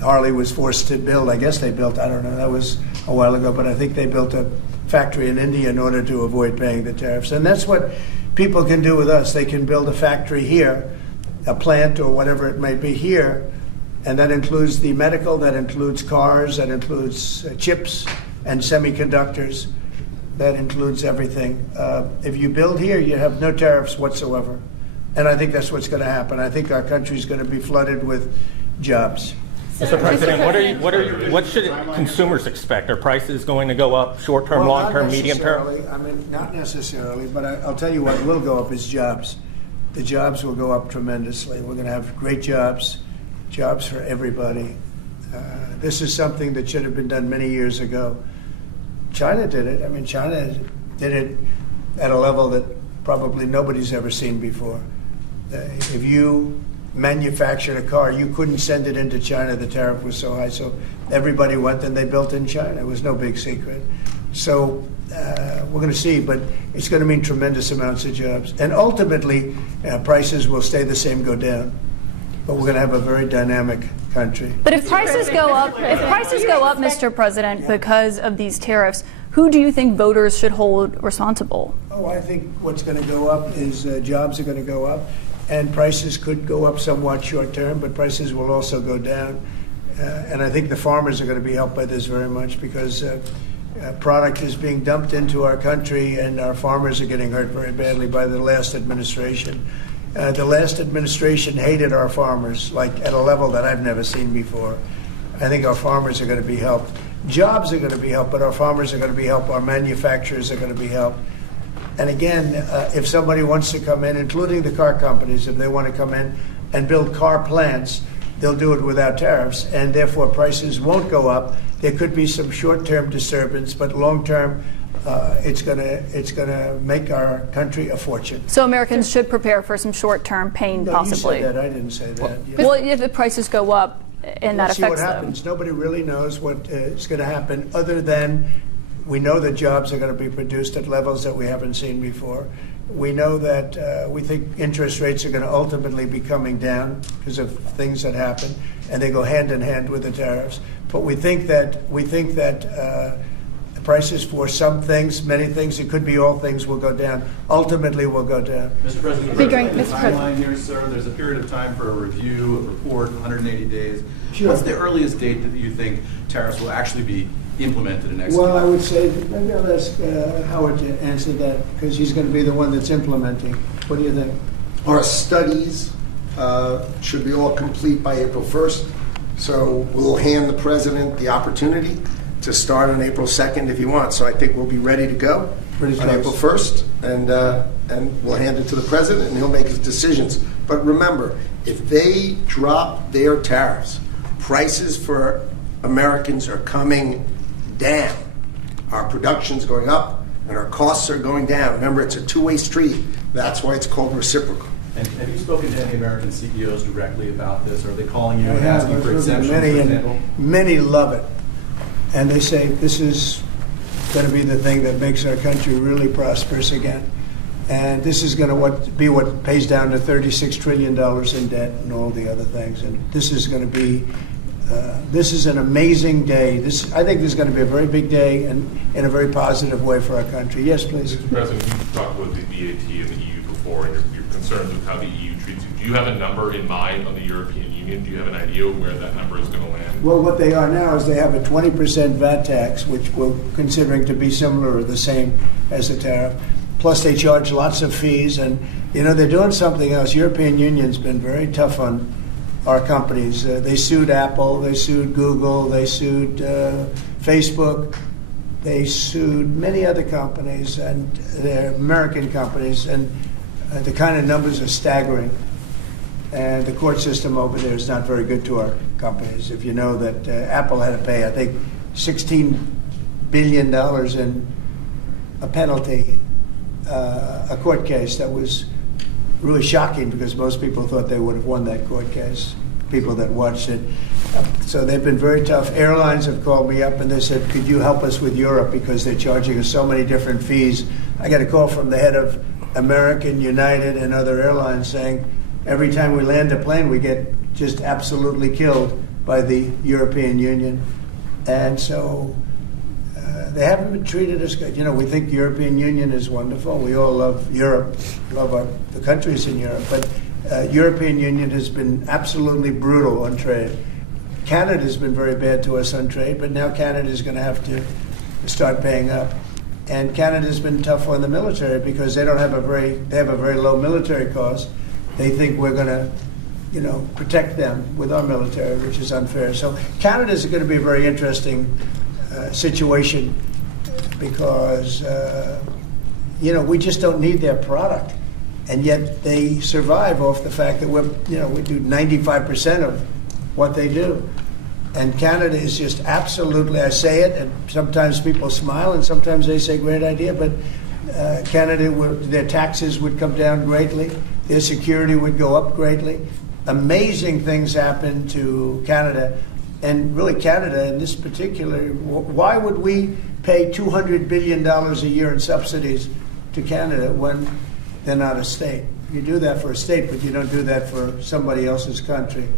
Harley was forced to build, I guess they built, I don't know, that was a while ago, but I think they built a factory in India in order to avoid paying the tariffs. And that's what people can do with us. They can build a factory here, a plant or whatever it might be here, and that includes the medical, that includes cars, that includes chips and semiconductors, that includes everything. If you build here, you have no tariffs whatsoever. And I think that's what's going to happen. I think our country is going to be flooded with jobs. Mr. President, what should consumers expect? Are prices going to go up short-term, long-term, medium-term? I mean, not necessarily, but I'll tell you what will go up is jobs. The jobs will go up tremendously. We're going to have great jobs for everybody. This is something that should have been done many years ago. China did it. I mean, China did it at a level that probably nobody's ever seen before. If you manufactured a car, you couldn't send it into China. The tariff was so high, so everybody went and they built in China. It was no big secret. So we're going to see, but it's going to mean tremendous amounts of jobs. And ultimately, prices will stay the same, go down. but we're going to have a very dynamic country. But if prices go up, Mr. President, because of these tariffs, who do you think voters should hold responsible? Oh, I think what's going to go up is jobs are going to go up, and prices could go up somewhat short term, but prices will also go down. And I think the farmers are going to be helped by this very much because product is being dumped into our country, and our farmers are getting hurt very badly by the last administration. The last administration hated our farmers, like at a level that I've never seen before. I think our farmers are going to be helped. Jobs are going to be helped, but our farmers are going to be helped. Our manufacturers are going to be helped. And again, if somebody wants to come in, including the car companies, if they want to come in and build car plants, they'll do it without tariffs, and therefore prices won't go up. There could be some short-term disturbance, but long-term, it's gonna make our country a fortune. So Americans should prepare for some short-term pain, possibly. You said that. I didn't say that. Well, if the prices go up and that We'll see what affects them. happens. Nobody really knows what is going to happen, other than we know that jobs are going to be produced at levels that we haven't seen before. We know that we think interest rates are going to ultimately be coming down because of things that happen, and they go hand in hand with the tariffs. But we think that the prices for some things, many things, it could be all things, will go down. Ultimately, will go down. Mr. President, there's a timeline here, sir. There's a period of time for a review, a report, 180 days. Sure. What's the earliest date that you think tariffs will actually be implemented and executed? Well, I would say that maybe I'll ask Howard to answer that because he's going to be the one that's implementing. What do you think? Our studies should be all complete by April 1st. So we'll hand the president the opportunity to start on April 2nd if he wants. So I think we'll be ready to go on April 1st, and we'll hand it to the president, and he'll make his decisions. But remember, if they drop their tariffs, prices for Americans are coming down. Our production's going up, and our costs are going down. Remember, it's a two-way street. That's why it's called reciprocal. And have you spoken to any American CEOs directly about this? Are they calling you I and have. asking for I've spoken to exemptions, many, for and example? many love it. And they say this is going to be the thing that makes our country really prosperous again. And this is going to be what pays down to $36 trillion in debt and all the other things. And this is going to be, this is an amazing day. I think this is going to be a very big day and in a very positive way for our country. Yes, please. Mr. President, you've talked with the VAT and the EU before, and your concerns with how the EU treats you. Do you have a number in mind on the European Union? Do you have an idea of where that number is going to land? Well, what they are now is they have a 20% VAT tax, which we're considering to be similar or the same as the tariff. Plus, they charge lots of fees, and they're doing something else. European Union's been very tough on our companies. They sued Apple, they sued Google, they sued Facebook, they sued many other companies, and they're American companies, and the kind of numbers are staggering. And the court system over there is not very good to our companies. If you know that Apple had to pay, I think, $16 billion in a penalty, a court case that was really shocking because most people thought they would have won that court case, people that watched it. So they've been very tough. Airlines have called me up and they said, could you help us with Europe because they're charging us so many different fees. I got a call from the head of American, United, and other airlines saying, every time we land a plane, we get just absolutely killed by the European Union. And so they haven't been treated as good. We think the European Union is wonderful. We all love Europe, love the countries in Europe. But European Union has been absolutely brutal on trade. Canada's been very bad to us on trade, but now Canada's going to have to start paying up. And Canada's been tough on the military because they have a very low military cost. They think we're going to, protect them with our military, which is unfair. So Canada's going to be a very interesting situation because, we just don't need their product. And yet they survive off the fact that we do 95% of what they do. And Canada is just absolutely, I say it, and sometimes people smile and sometimes they say great idea, but Canada, their taxes would come down greatly. Their security would go up greatly. Amazing things happen to Canada. And really Canada in this particular, why would we pay $200 billion a year in subsidies to Canada when they're not a state? you do that for a state, but you don't do that for somebody else's country.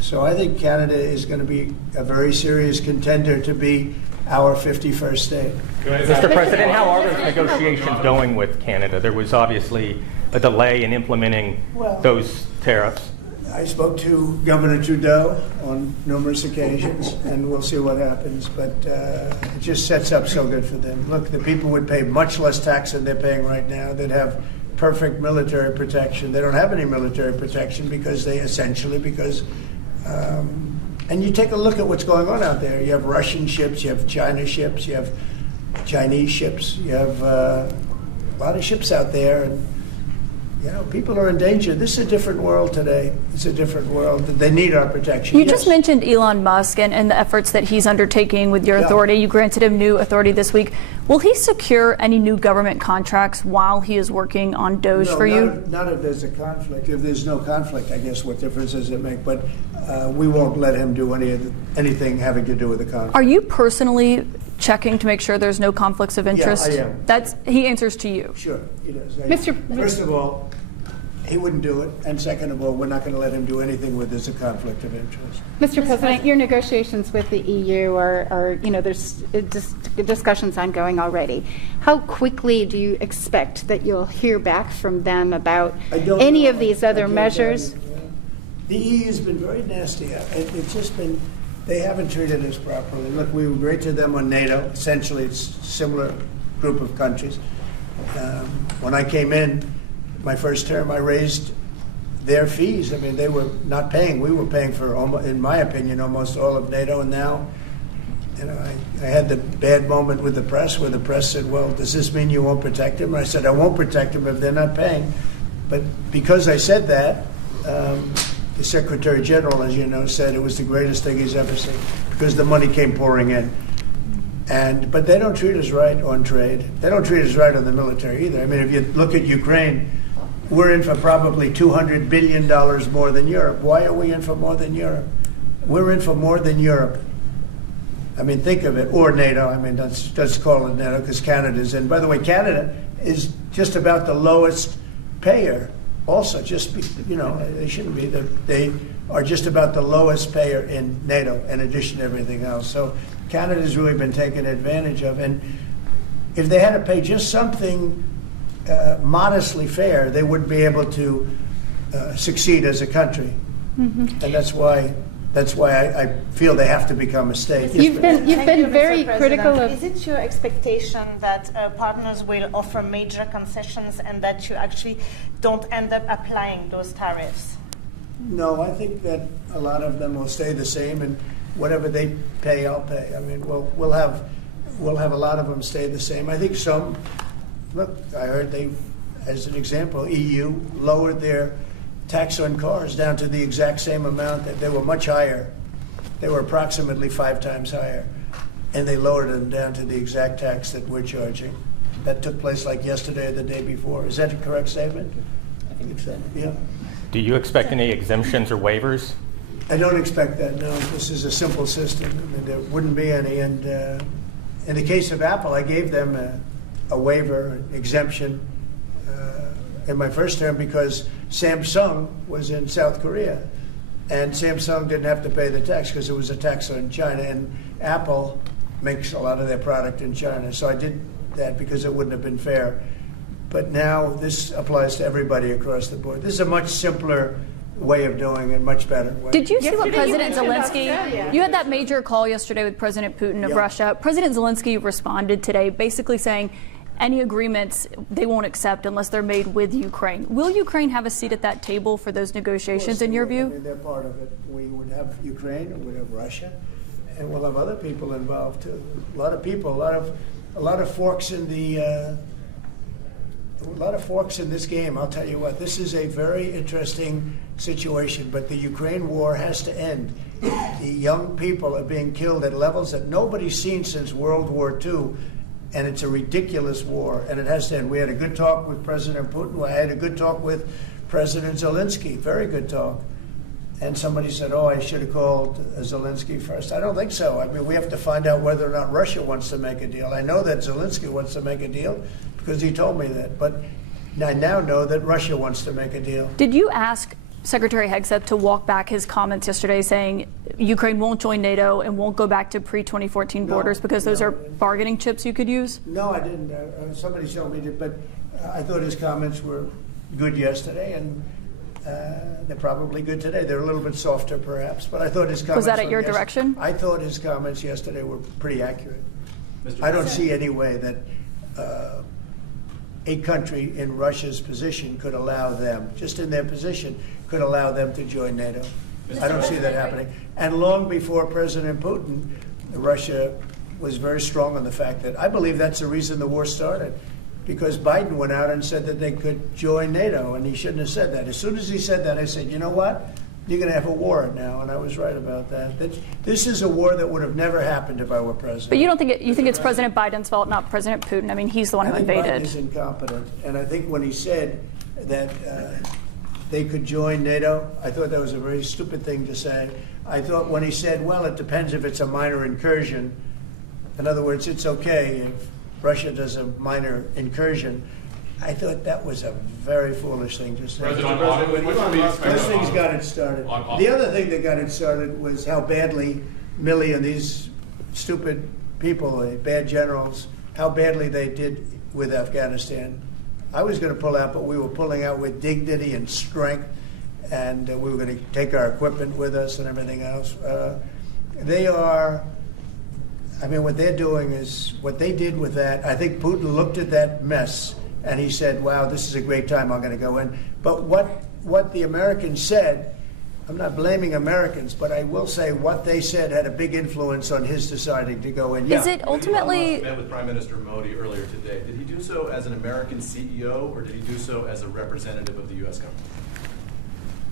So I think Canada is going to be a very serious contender to be our 51st state. Mr. President, how are those negotiations going with Canada? There was obviously a delay in implementing those tariffs. I spoke to Governor Trudeau on numerous occasions, and we'll see what happens. But it just sets up so good for them. Look, the people would pay much less tax than they're paying right now. They'd have perfect military protection. They don't have any military protection because and you take a look at what's going on out there. You have Russian ships, you have China ships, you have Chinese ships, you have a lot of ships out there, and people are in danger. This is a different world today. It's a different world. They need our protection. You just mentioned Elon Musk and the efforts that he's undertaking with your authority. You granted him new authority this week. Will he secure any new government contracts while he is working on DOGE for you? Not if there's a conflict. If there's no conflict, I guess what difference does it make? But we won't let him do anything having to do with the conflict. Are you personally checking to make sure there's no conflicts of interest? Yeah, I am. He answers to you. Sure, he does. First of all, he wouldn't do it, and second of all, we're not going to let him do anything where there's a conflict of interest. Mr. President, your negotiations with the EU are there's discussions ongoing already. How quickly do you expect that you'll hear back from them about any of these other measures? The EU has been very nasty. It's just been, they haven't treated us properly. Look, we were great to them on NATO. Essentially, it's a similar group of countries. When I came in, my first term, I raised their fees. I mean, they were not paying. We were paying for, in my opinion, almost all of NATO. And now, I had the bad moment with the press where the press said, well, does this mean you won't protect them? And I said, I won't protect them if they're not paying. But because I said that, the Secretary General, as you know, said it was the greatest thing he's ever seen because the money came pouring in. But they don't treat us right on trade. They don't treat us right on the military either. I mean, if you look at Ukraine, we're in for probably $200 billion more than Europe. Why are we in for more than Europe? We're in for more than Europe. I mean, think of it. Or NATO. I mean, let's call it NATO because Canada's in. By the way, Canada is just about the lowest payer. Also, they shouldn't be. They are just about the lowest payer in NATO in addition to everything else. So Canada's really been taken advantage of. And if they had to pay just something modestly fair, they wouldn't be able to succeed as a country. Mm-hmm. And that's why I feel they have to become a state. You've been very critical of. Is it your expectation that partners will offer major concessions and that you actually don't end up applying those tariffs? No, I think that a lot of them will stay the same, and whatever they pay, I'll pay. I mean, we'll have a lot of them stay the same. I think some. Look, I heard as an example, EU lowered their tax on cars down to the exact same amount. That they were much higher. They were approximately 5 times higher, and they lowered them down to the exact tax that we're charging. That took place like yesterday or the day before. Is that a correct statement? I think so. Yeah. Do you expect any exemptions or waivers? I don't expect that, no. This is a simple system. I mean, there wouldn't be any. And in the case of Apple, I gave them a waiver, exemption in my first term because Samsung was in South Korea. And Samsung didn't have to pay the tax because it was a tax on China. And Apple makes a lot of their product in China. So I did that because it wouldn't have been fair. But now this applies to everybody across the board. This is a much simpler way of doing it, much better way. Did you see what President Zelensky, you had that major call yesterday with President Putin of Russia. President Zelensky responded today basically saying any agreements they won't accept unless they're made with Ukraine. Will Ukraine have a seat at that table for those negotiations in your view? I mean, they're part of it. We would have Ukraine, we would have Russia, and we'll have other people involved too. A lot of people, a lot of forks in the a lot of forks in this game. I'll tell you what, this is a very interesting situation, but the Ukraine war has to end. The young people are being killed at levels that nobody's seen since World War II, and it's a ridiculous war, and it has to end. We had a good talk with President Putin. I had a good talk with President Zelensky, very good talk. And somebody said, oh, I should have called Zelensky first. I don't think so. I mean, we have to find out whether or not Russia wants to make a deal. I know that Zelensky wants to make a deal because he told me that. But I now know that Russia wants to make a deal. Did you ask Secretary Hegseth to walk back his comments yesterday saying Ukraine won't join NATO and won't go back to pre-2014 borders because those are bargaining chips you could use? No, I didn't. Somebody told me that, but I thought his comments were good yesterday, and they're probably good today. They're a little bit softer, perhaps, but I thought his comments... Was that at your direction? I thought his comments yesterday were pretty accurate. I don't see any way that a country in Russia's position could allow them, just in their position, could allow them to join NATO. I don't see that happening. And long before President Putin, Russia was very strong on the fact that, I believe that's the reason the war started, because Biden went out and said that they could join NATO, and he shouldn't have said that. As soon as he said that, I said, you know what? You're going to have a war now, and I was right about that. This is a war that would have never happened if I were president. But you don't think you think it's President Biden's fault, not President Putin? I mean, he's the one who invaded. I think Biden is incompetent, and I think when he said that they could join NATO, I thought that was a very stupid thing to say. I thought when he said, well, it depends if it's a minor incursion. In other words, it's okay if Russia does a minor incursion. I thought that was a very foolish thing to say. Those things got it started. The other thing that got it started was how badly Milley and these stupid people, bad generals, how badly they did with Afghanistan. I was going to pull out, but we were pulling out with dignity and strength, and we were going to take our equipment with us and everything else. They are, I mean, what they're doing is, what they did with that, I think Putin looked at that mess and he said, wow, this is a great time, I'm going to go in. But what the Americans said, I'm not blaming Americans, but I will say what they said had a big influence on his deciding to go in. Is it ultimately... Elon Musk met with Prime Minister Modi earlier today. Did he do so as an American CEO, or did he do so as a representative of the U.S.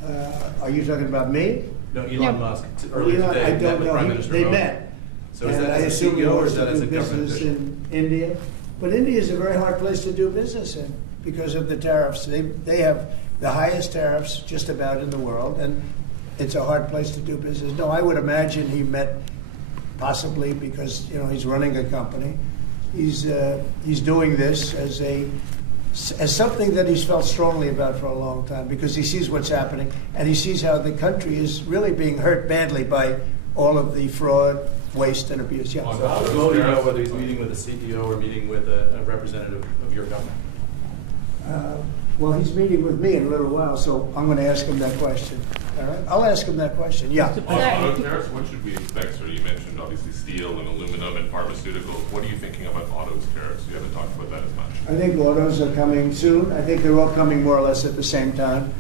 government? Are you talking about me? No, Elon Musk. Earlier today, I don't with Prime know. Minister They Modi. met. So is And that I as a assume CEO, or is he that wants as to a do government business official? in India. But India is a very hard place to do business in because of the tariffs. They have the highest tariffs just about in the world, and it's a hard place to do business. No, I would imagine he met possibly because, you know, he's running a company. He's doing this as something that he's felt strongly about for a long time, because he sees what's happening and he sees how the country is really being hurt badly by all of the fraud, waste, and abuse. Yeah. So how does Modi know whether he's meeting with a CEO or meeting with a representative of your government? Well, he's meeting with me in a little while, so I'm going to ask him that question. All right? I'll ask him that question. Yeah. On auto tariffs, what should we expect, sir? You mentioned obviously steel and aluminum and pharmaceuticals. What are you thinking about autos tariffs? You haven't talked about that as much. I think autos are coming soon. I think they're all coming more or less at the same time.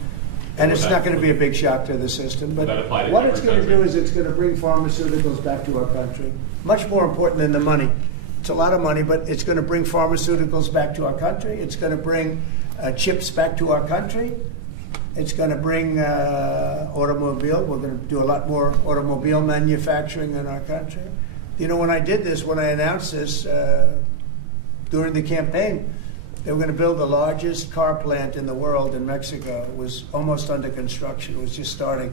And it's not going to be a big shock to the system. But what it's going to do is it's going to bring pharmaceuticals back to our country. Much more important than the money. It's a lot of money, but it's going to bring pharmaceuticals back to our country. It's going to bring chips back to our country. It's going to bring automobile. We're going to do a lot more automobile manufacturing in our country. You know, when I did this, when I announced this during the campaign, they were going to build the largest car plant in the world in Mexico. It was almost under construction. It was just starting.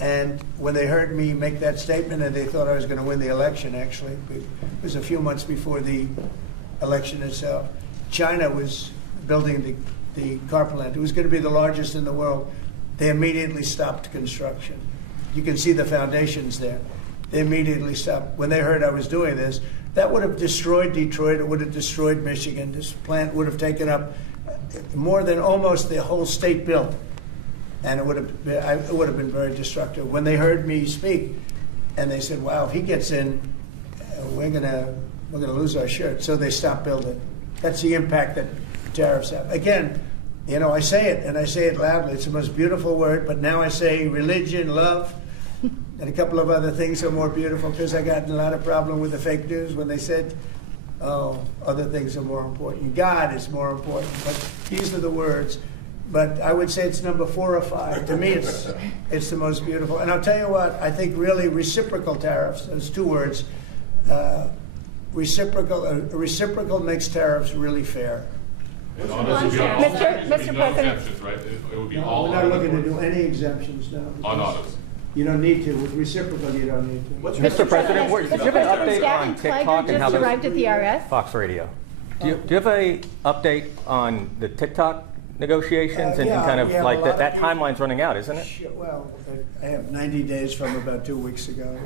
And when they heard me make that statement, and they thought I was going to win the election, actually, it was a few months before the election itself, China was building the car plant. It was going to be the largest in the world. They immediately stopped construction. You can see the foundations there. They immediately stopped. When they heard I was doing this, that would have destroyed Detroit. It would have destroyed Michigan. This plant would have taken up more than almost the whole state built. And it would have been very destructive. When they heard me speak, and they said, wow, if he gets in, we're gonna lose our shirt. So they stopped building. That's the impact that tariffs have. Again, you know, I say it, and I say it loudly. It's the most beautiful word, but now I say religion, love, and a couple of other things are more beautiful, because I got a lot of problem with the fake news when they said, oh, other things are more important. God is more important, but these are the words. But I would say it's number 4 or 5. To me, it's the most beautiful. And I'll tell you what, I think really reciprocal tariffs, those 2 words, reciprocal makes tariffs really fair. Mr. President. Right? It would be No, all we're not looking to do any exemptions now. on autos. You don't need to. With reciprocal, you don't need to. Mr. President, do you have an update on TikTok and how just arrived at the RS? Fox Radio? Do you have a update on the TikTok negotiations and Yeah, kind of we have like a lot that of timeline's running out, isn't it? Well, I have 90 days from about 2 weeks ago,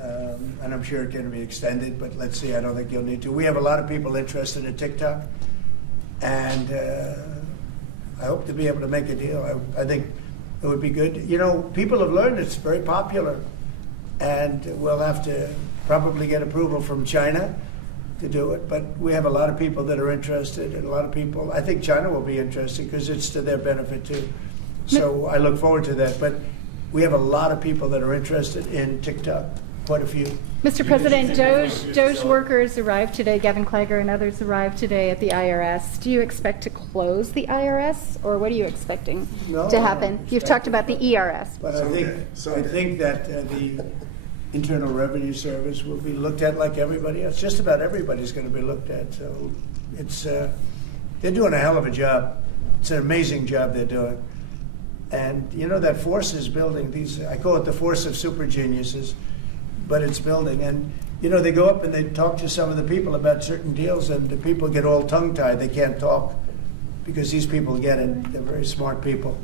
and I'm sure it can be extended, but let's see, I don't think you'll need to. We have a lot of people interested in TikTok, and I hope to be able to make a deal. I think it would be good. You know, people have learned it's very popular, and we'll have to probably get approval from China to do it, but we have a lot of people that are interested, and a lot of people, I think China will be interested because it's to their benefit too. So I look forward to that, but we have a lot of people that are interested in TikTok, quite a few. Mr. President, Doge workers arrived today, Gavin Klager and others arrived today at the IRS. Do you expect to close the IRS, or what are you expecting to happen? You've talked about the ERS. But I think that the Internal Revenue Service will be looked at like everybody else. Just about everybody's going to be looked at. So it's they're doing a hell of a job. It's an amazing job they're doing. And you know, that force is building. I call it the force of super geniuses, but it's building. And you know, they go up and they talk to some of the people about certain deals, and the people get all tongue-tied. They can't talk because these people get it. They're very smart people.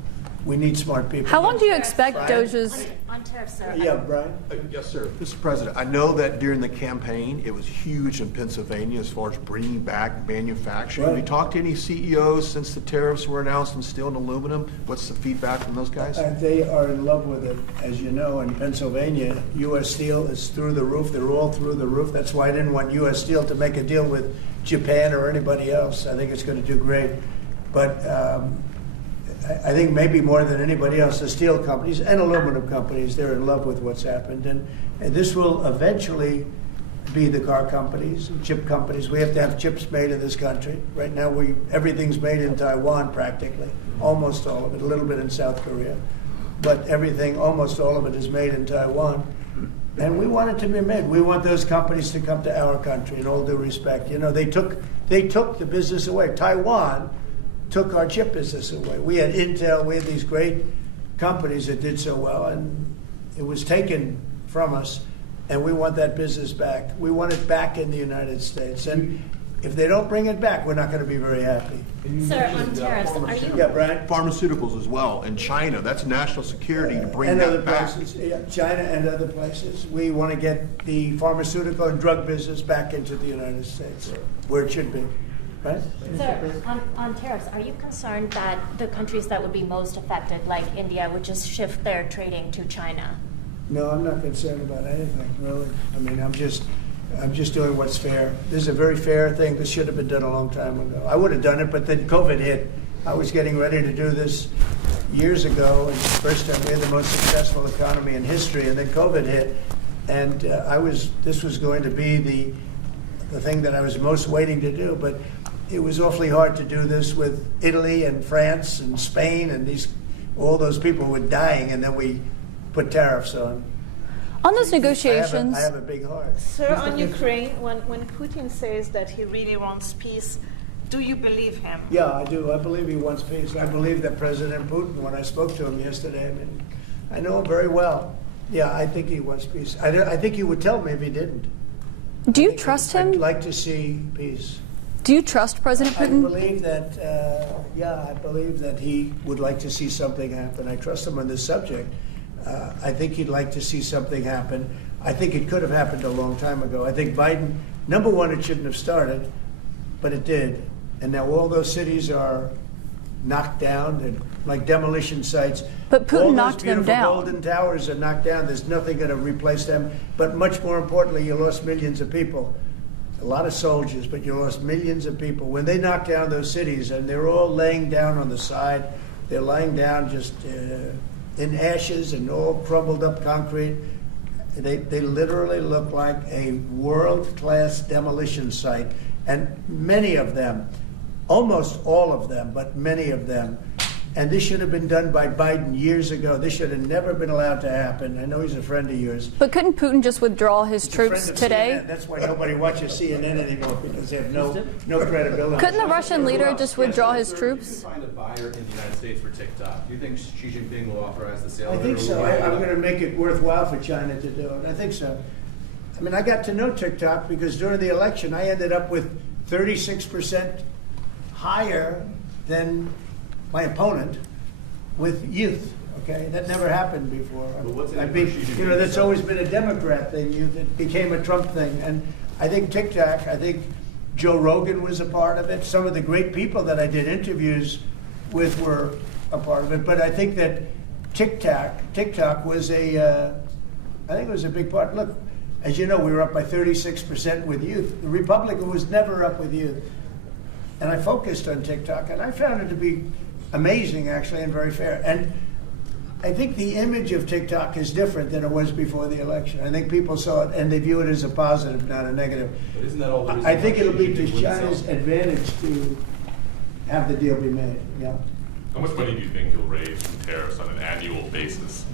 We need smart people. How long do you expect Doge's... On tariffs, sir. Yeah, Brian? Yes, sir. Mr. President, I know that during the campaign, it was huge in Pennsylvania as far as bringing back manufacturing. Have you talked to any CEOs since the tariffs were announced on steel and aluminum? What's the feedback from those guys? They are in love with it. As you know, in Pennsylvania, U.S. Steel is through the roof. They're all through the roof. That's why I didn't want U.S. Steel to make a deal with Japan or anybody else. I think it's going to do great. But I think maybe more than anybody else, the steel companies and aluminum companies, they're in love with what's happened. And this will eventually be the car companies and chip companies. We have to have chips made in this country. Right now, everything's made in Taiwan practically, almost all of it, a little bit in South Korea. But everything, almost all of it is made in Taiwan. And we want it to be made. We want those companies to come to our country, in all due respect. You know, they took the business away. Taiwan took our chip business away. We had Intel, we had these great companies that did so well, and it was taken from us, and we want that business back. We want it back in the United States, and if they don't bring it back, we're not going to be very happy. Sir, on tariffs, are you... Yeah, Brian? Pharmaceuticals as well, and China, that's national security to bring and that other back. places, yeah, China and other places. We want to get the pharmaceutical and drug business back into the United States, where it should be. Right? Sir, on tariffs, are you concerned that the countries that would be most affected, like India, would just shift their trading to China? No, I'm not concerned about anything, really. I mean, I'm just doing what's fair. This is a very fair thing. This should have been done a long time ago. I would have done it, but then COVID hit. I was getting ready to do this years ago, and the first time we had the most successful economy in history, and then COVID hit, and this was going to be the thing that I was most waiting to do, but it was awfully hard to do this with Italy and France and Spain and all those people were dying, and then we put tariffs on. On those negotiations, I have a big heart. Sir, on Ukraine, when Putin says that he really wants peace, do you believe him? Yeah, I do. I believe he wants peace. I believe that President Putin, when I spoke to him yesterday, I mean, I know him very well. Yeah, I think he wants peace. I think he would tell me if he didn't. Do you trust him? I'd like to see peace. Do you trust President Putin? I believe that, I believe that he would like to see something happen. I trust him on this subject. I think he'd like to see something happen. I think it could have happened a long time ago. I think Biden, number one, it shouldn't have started, but it did. And now all those cities are knocked down, they're like demolition sites. But Putin knocked them down. All those beautiful golden towers are knocked down. There's nothing going to replace them. But much more importantly, you lost millions of people. A lot of soldiers, but you lost millions of people. When they knocked down those cities, and they're all laying down on the side, they're lying down just in ashes and all crumbled up concrete. They literally look like a world-class demolition site. And many of them, almost all of them, but many of them, and this should have been done by Biden years ago. This should have never been allowed to happen. I know he's a friend of yours. But couldn't Putin just withdraw his troops today? CNN. That's why nobody watches CNN anymore, because they have no credibility. Couldn't the Russian leader just withdraw his troops? If you find a buyer in the United States for TikTok, do you think Xi Jinping will authorize the sale I of it? think so. I'm going to make it worthwhile for China to do it. I think so. I mean, I got to know TikTok because during the election, I ended up with 36% higher than my opponent with youth. Okay, that never happened before. That's always been a Democrat thing. It became a Trump thing, and I think TikTok. I think Joe Rogan was a part of it. Some of the great people that I did interviews with were a part of it. But I think that TikTok was I think it was a big part. Look, as you know, we were up by 36% with youth. The Republican was never up with youth. And I focused on TikTok, and I found it to be amazing, actually, and very fair. And I think the image of TikTok is different than it was before the election. I think people saw it, and they view it as a positive, not a negative. But isn't that all the reason I think why it'll be Xi to Jinping China's wins advantage to have the deal be made, yeah. How much money do you think you'll raise from tariffs on an annual basis?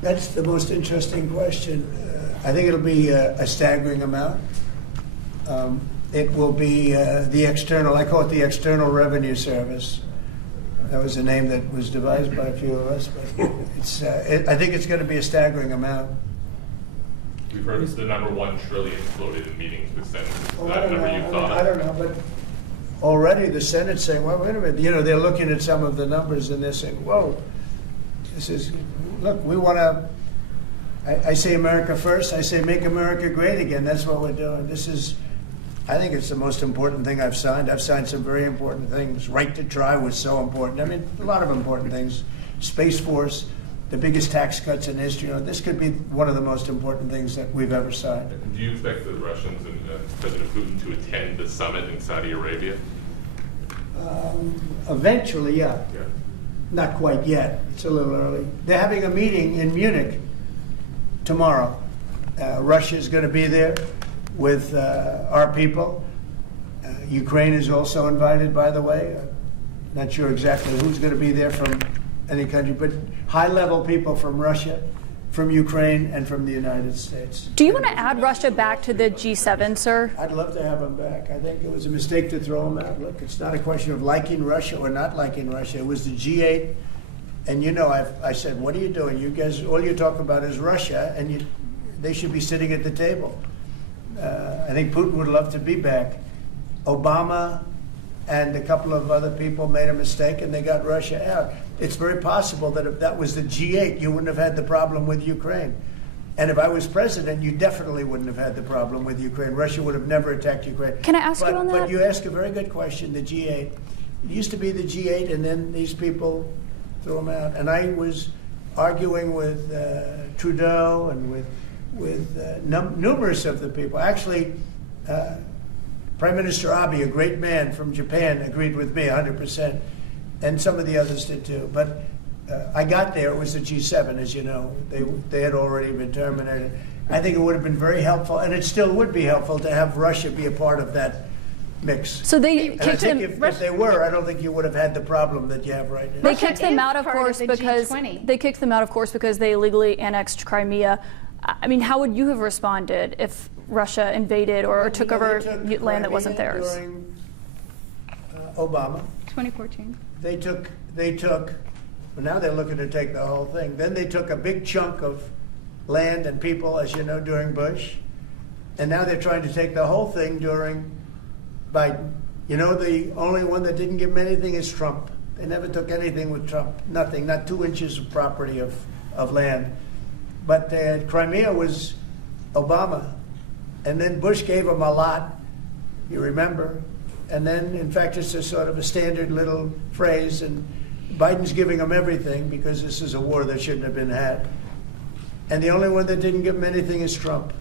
That's the most interesting question. I think it'll be a staggering amount. It will be the external, I call it the External Revenue Service. That was a name that was devised by a few of us, but I think it's going to be a staggering amount. We've heard it's the number $1 trillion floated in meetings with Senate. Is Well, that a number you thought I don't know, but already the Senate's saying, well, wait a minute, they're looking at some of the numbers and they're saying, whoa, look, we want to, I say America first, I say make America great again. That's what we're doing. I think it's the most important thing I've signed. I've signed some very important things. Right to try was so important. I mean, a lot of important things. Space Force, the biggest tax cuts in history. This could be one of the most important things that we've ever signed. Do you expect the Russians and President Putin to attend the summit in Saudi Arabia? Eventually, yeah. Not quite yet. It's a little early. They're having a meeting in Munich tomorrow. Russia is going to be there with our people. Ukraine is also invited, by the way. Not sure exactly who's going to be there from any country, but high-level people from Russia, from Ukraine, and from the United States. Do you want to add Russia back to the G7, sir? I'd love to have them back. I think it was a mistake to throw them out. Look, it's not a question of liking Russia or not liking Russia. It was the G8, and I said, what are you doing? You guys, all you talk about is Russia, and they should be sitting at the table. I think Putin would love to be back. Obama and a couple of other people made a mistake and they got Russia out. It's very possible that if that was the G8, you wouldn't have had the problem with Ukraine. And if I was president, you definitely wouldn't have had the problem with Ukraine. Russia would have never attacked Ukraine. Can I ask you on that? But you ask a very good question, the G8. It used to be the G8 and then these people threw them out. And I was arguing with Trudeau and with numerous of the people. Actually, Prime Minister Abe, a great man from Japan, agreed with me 100%, and some of the others did too. But I got there, it was the G7, as you know. They had already been terminated. I think it would have been very helpful, and it still would be helpful to have Russia be a part of that mix. So they and I think if they were, I don't think you would have had the problem that you have right now. They kicked them out, of course, because they illegally annexed Crimea. I mean, how would you have responded if Russia invaded or took over land that wasn't theirs? During Obama. 2014. They took, well, now they're looking to take the whole thing. Then they took a big chunk of land and people, as you know, during Bush. And now they're trying to take the whole thing during Biden. You know, the only one that didn't give them anything is Trump. They never took anything with Trump. Nothing, not 2 inches of property of land. But Crimea was Obama. And then Bush gave him a lot, you remember. And then, in fact, it's a sort of a standard little phrase. And Biden's giving them everything because this is a war that shouldn't have been had. And the only one that didn't give him anything is Trump.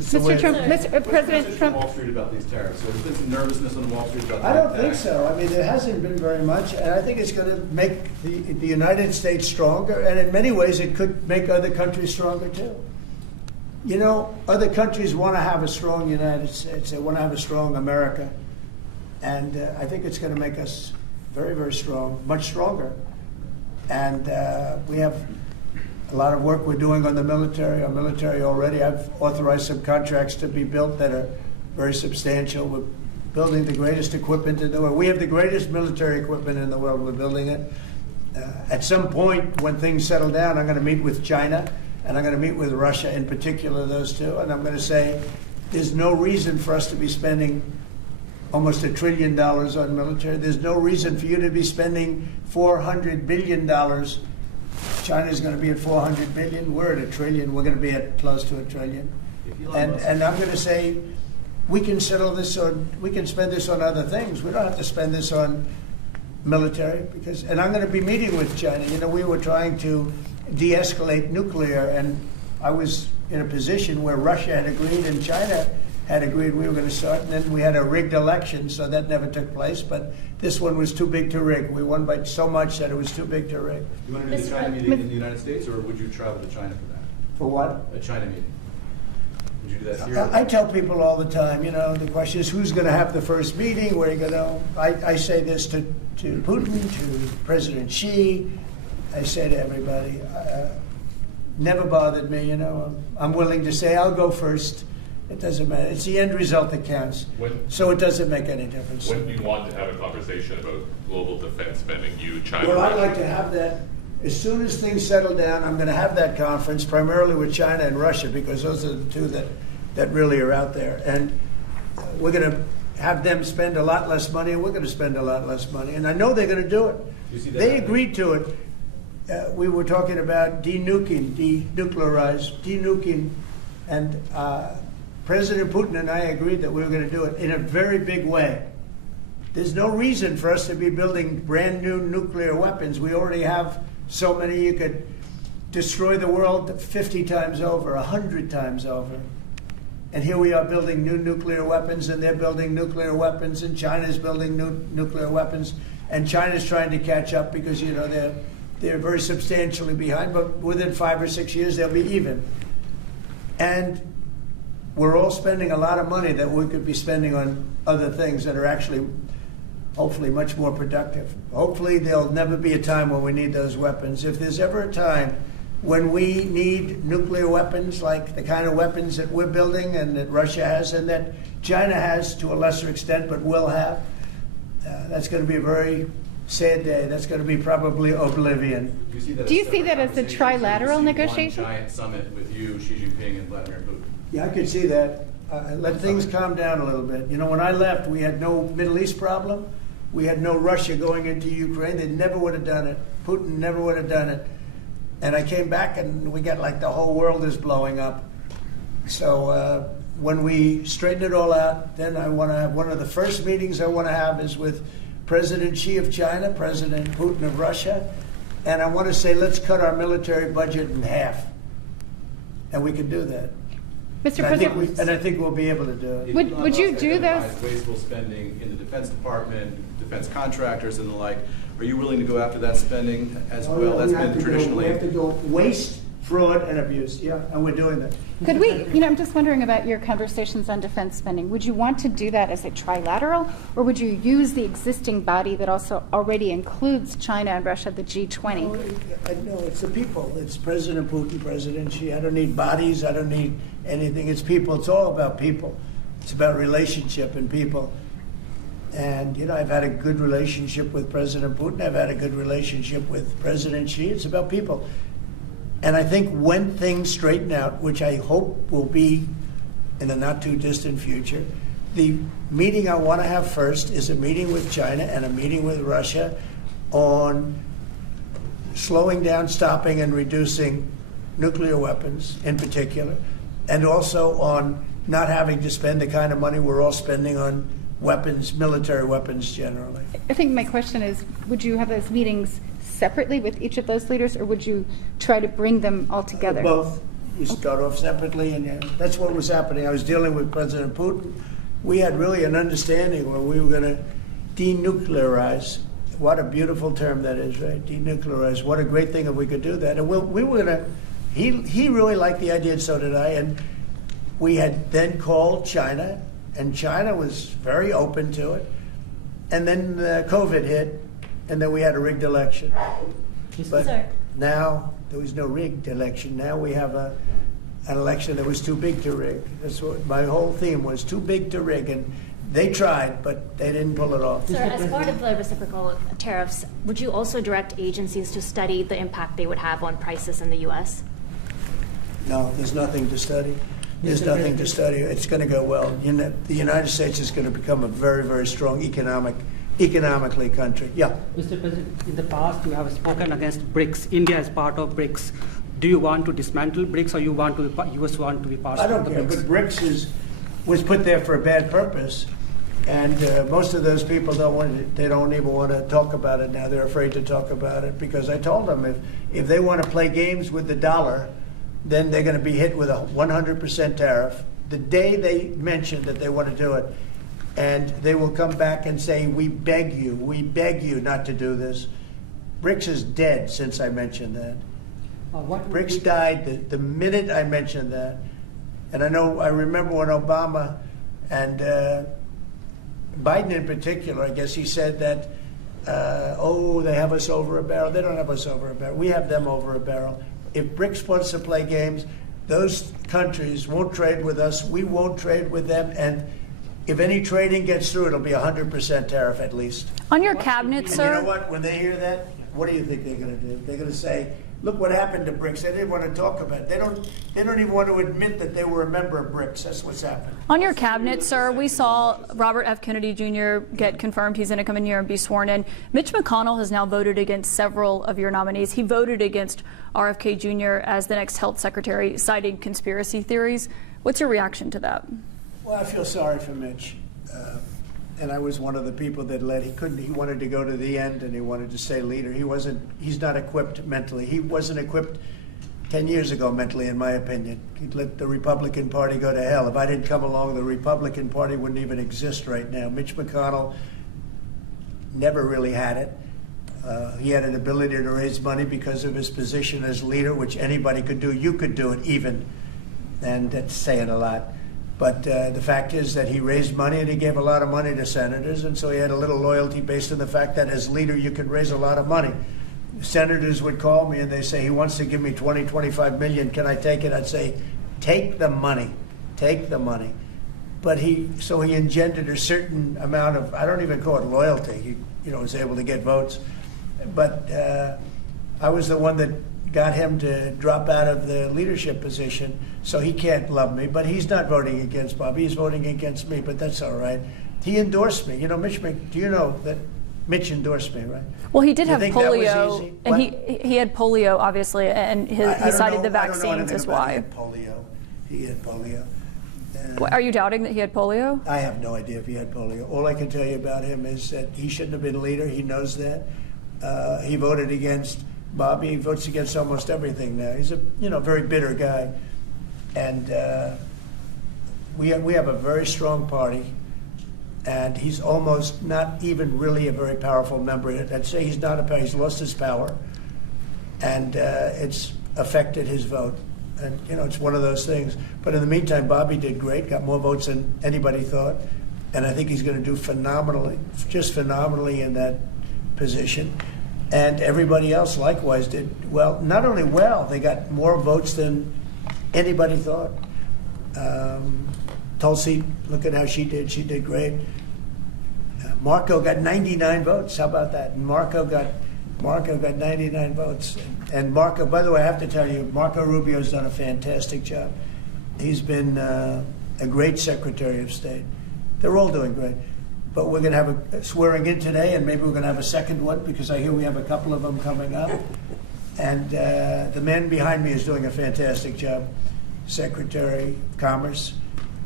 Mr. Trump, President Trump. Wall Street about these tariffs. So there's been some nervousness on Wall Street about that. I don't think so. I mean, there hasn't been very much, and I think it's going to make the United States stronger, and in many ways it could make other countries stronger too. You know, other countries want to have a strong United States. They want to have a strong America, and I think it's going to make us very, very strong, much stronger. And we have a lot of work we're doing on the military. Our military already, I've authorized some contracts to be built that are very substantial. We're building the greatest equipment in the world. We have the greatest military equipment in the world. We're building it. At some point, when things settle down, I'm going to meet with China, and I'm going to meet with Russia in particular, those two, and I'm going to say, There's no reason for us to be spending almost $1 trillion on military. There's no reason for you to be spending $400 billion. China's going to be at 400 billion. We're at $1 trillion. We're going to be at close to $1 trillion. And I'm going to say, we can settle this on, we can spend this on other things. We don't have to spend this on military, because, and I'm going to be meeting with China. You know, we were trying to de-escalate nuclear, and I was in a position where Russia had agreed and China had agreed we were going to start, and then we had a rigged election, so that never took place. But this one was too big to rig. We won by so much that it was too big to rig. You want to do the China meeting in the United States, or would you travel to China for that? For what? A China meeting. Would you do that here? I tell people all the time, you know, the question is who's going to have the first meeting, where are you going to, I say this to Putin, to President Xi, I say to everybody, never bothered me, you know, I'm willing to say I'll go first. It doesn't matter. It's the end result that counts. So it doesn't make any difference. When do you want to have a conversation about global defense spending, you, China? Well, I'd like to have that as soon as things settle down. I'm going to have that conference primarily with China and Russia, because those are the two that really are out there. And we're going to have them spend a lot less money, and we're going to spend a lot less money. And I know they're going to do it. They agreed to it. We were talking about denuclearing, and President Putin and I agreed that we were going to do it in a very big way. There's no reason for us to be building brand new nuclear weapons. We already have so many. You could destroy the world 50 times over, 100 times over. And here we are building new nuclear weapons, and they're building nuclear weapons, and China's building new nuclear weapons, and China's trying to catch up because, you know, they're very substantially behind, but within 5 or 6 years they'll be even. And we're all spending a lot of money that we could be spending on other things that are actually, hopefully, much more productive. Hopefully there'll never be a time when we need those weapons. If there's ever a time when we need nuclear weapons, like the kind of weapons that we're building and that Russia has and that China has to a lesser extent but will have, that's going to be a very sad day. That's going to be probably oblivion. Do you see that as a trilateral negotiation? One giant summit with you, Xi Jinping, and Vladimir Putin. Yeah, I could see that. Let things calm down a little bit. You know, when I left, we had no Middle East problem. We had no Russia going into Ukraine. They never would have done it. Putin never would have done it. And I came back, and we got like the whole world is blowing up. So when we straighten it all out, then I want to have one of the first meetings I want to have is with President Xi of China, President Putin of Russia, and I want to say, let's cut our military budget in half. And we can do that. Mr. President, I think we'll be able to do it. Would you do those? Wasteful spending in the Defense Department, defense contractors, and the like. Are you willing to go after that spending as well? That's been traditionally. We have to go waste, fraud, and abuse. Yeah, and we're doing that. Could we, you know, I'm just wondering about your conversations on defense spending. Would you want to do that as a trilateral, or would you use the existing body that also already includes China and Russia, the G20? No, it's the people. It's President Putin, President Xi. I don't need bodies. I don't need anything. It's people. It's all about people. It's about relationship and people. And, you know, I've had a good relationship with President Putin. I've had a good relationship with President Xi. It's about people. And I think when things straighten out, which I hope will be in the not-too-distant future, the meeting I want to have first is a meeting with China and a meeting with Russia on slowing down, stopping, and reducing nuclear weapons in particular, and also on not having to spend the kind of money we're all spending on weapons, military weapons generally. I think my question is, would you have those meetings separately with each of those leaders, or would you try to bring them all together? Both. We start off separately, and that's what was happening. I was dealing with President Putin. We had really an understanding where we were going to denuclearize. What a beautiful term that is, right? Denuclearize. What a great thing if we could do that. And we were going to, he really liked the idea, and so did I. And we had then called China, and China was very open to it. And then COVID hit, and then we had a rigged election. But now there was no rigged election. Now we have an election that was too big to rig. That's what my whole theme was, too big to rig. And they tried, but they didn't pull it off. Sir, as part of the reciprocal tariffs, would you also direct agencies to study the impact they would have on prices in the U.S.? No, there's nothing to study. There's nothing to study. It's going to go well. The United States is going to become a very, very strong economically country. Yeah. Mr. President, in the past you have spoken against BRICS. India is part of BRICS. Do you want to dismantle BRICS, or you want to US want to be part I of don't the care, BRICS? but BRICS was put there for a bad purpose, and most of those people they don't even want to talk about it now. They're afraid to talk about it because I told them if they want to play games with the dollar, then they're going to be hit with a 100% tariff the day they mention that they want to do it. And they will come back and say, we beg you not to do this. BRICS is dead since I mentioned that. BRICS died the minute I mentioned that. And I remember when Obama and Biden in particular, I guess he said that, they have us over a barrel. They don't have us over a barrel. We have them over a barrel. If BRICS wants to play games, those countries won't trade with us. We won't trade with them. And if any trading gets through, it'll be 100% tariff at least. On your cabinet, and sir. You know what? When they hear that, what do you think they're going to do? They're going to say, look what happened to BRICS. They didn't want to talk about it. They don't even want to admit that they were a member of BRICS. That's what's happened. On your cabinet, sir, we saw Robert F. Kennedy Jr. get confirmed. He's going to come in here and be sworn in. Mitch McConnell has now voted against several of your nominees. He voted against RFK Jr. as the next health secretary, citing conspiracy theories. What's your reaction to that? Well, I feel sorry for Mitch. And I was one of the people that he wanted to go to the end and he wanted to stay leader. He's not equipped mentally. He wasn't equipped 10 years ago mentally, in my opinion. He'd let the Republican Party go to hell. If I didn't come along, the Republican Party wouldn't even exist right now. Mitch McConnell never really had it. He had an ability to raise money because of his position as leader, which anybody could do. You could do it even, and that's saying a lot. But the fact is that he raised money and he gave a lot of money to senators, and so he had a little loyalty based on the fact that as leader you could raise a lot of money. Senators would call me and they say, he wants to give me 20, 25 million, can I take it? I'd say, take the money, take the money. But he engendered a certain amount of, I don't even call it loyalty, he was able to get votes. But I was the one that got him to drop out of the leadership position, so he can't love me. But he's not voting against Bobby, he's voting against me, but that's all right. He endorsed me. Do you know that Mitch endorsed me, right? Well, he did have think that was polio, easy? and What? he had polio, obviously, and he cited the vaccines I don't know as about why. He had polio. Are you doubting that he had polio? I have no idea if he had polio. All I can tell you about him is that he shouldn't have been leader. He knows that. He voted against Bobby. He votes against almost everything now. He's a very bitter guy, and we have a very strong party. And he's almost not even really a very powerful member. I'd say he's not he's lost his power, and it's affected his vote. And it's one of those things. But in the meantime, Bobby did great, got more votes than anybody thought, and I think he's going to do phenomenally in that position. And everybody else likewise did well. Not only well, they got more votes than anybody thought. Tulsi, look at how she did. She did great. Marco got 99 votes. How about that? And Marco got 99 votes. And Marco, by the way, I have to tell you, Marco Rubio's done a fantastic job. He's been a great Secretary of State. They're all doing great. But we're going to have a swearing in today, and maybe we're going to have a second one because I hear we have a couple of them coming up. And the man behind me is doing a fantastic job, Secretary of Commerce.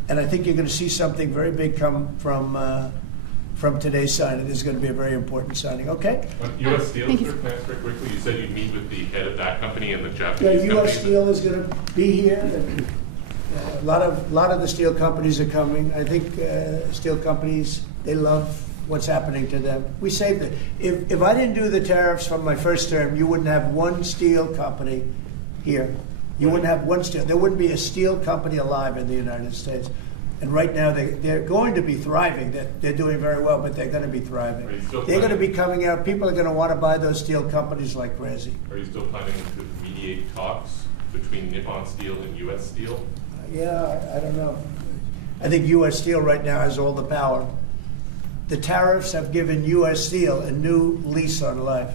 And I think you're going to see something very big come from today's signing. This is going to be a very important signing. Okay? U.S. Steel, sir, can I ask very quickly? You said you'd meet with the head of that company and the Japanese company. U.S. Steel is going to be here. A lot of the steel companies are coming. I think steel companies, they love what's happening to them. We saved it. If I didn't do the tariffs from my first term, you wouldn't have one steel company here. You wouldn't have one steel. There wouldn't be a steel company alive in the United States. And right now, they're going to be thriving. They're doing very well, but they're going to be thriving. They're going to be coming out. People are going to want to buy those steel companies like crazy. Are you still planning to mediate talks between Nippon Steel and U.S. Steel? Yeah, I don't know. I think U.S. Steel right now has all the power. The tariffs have given U.S. Steel a new lease on life.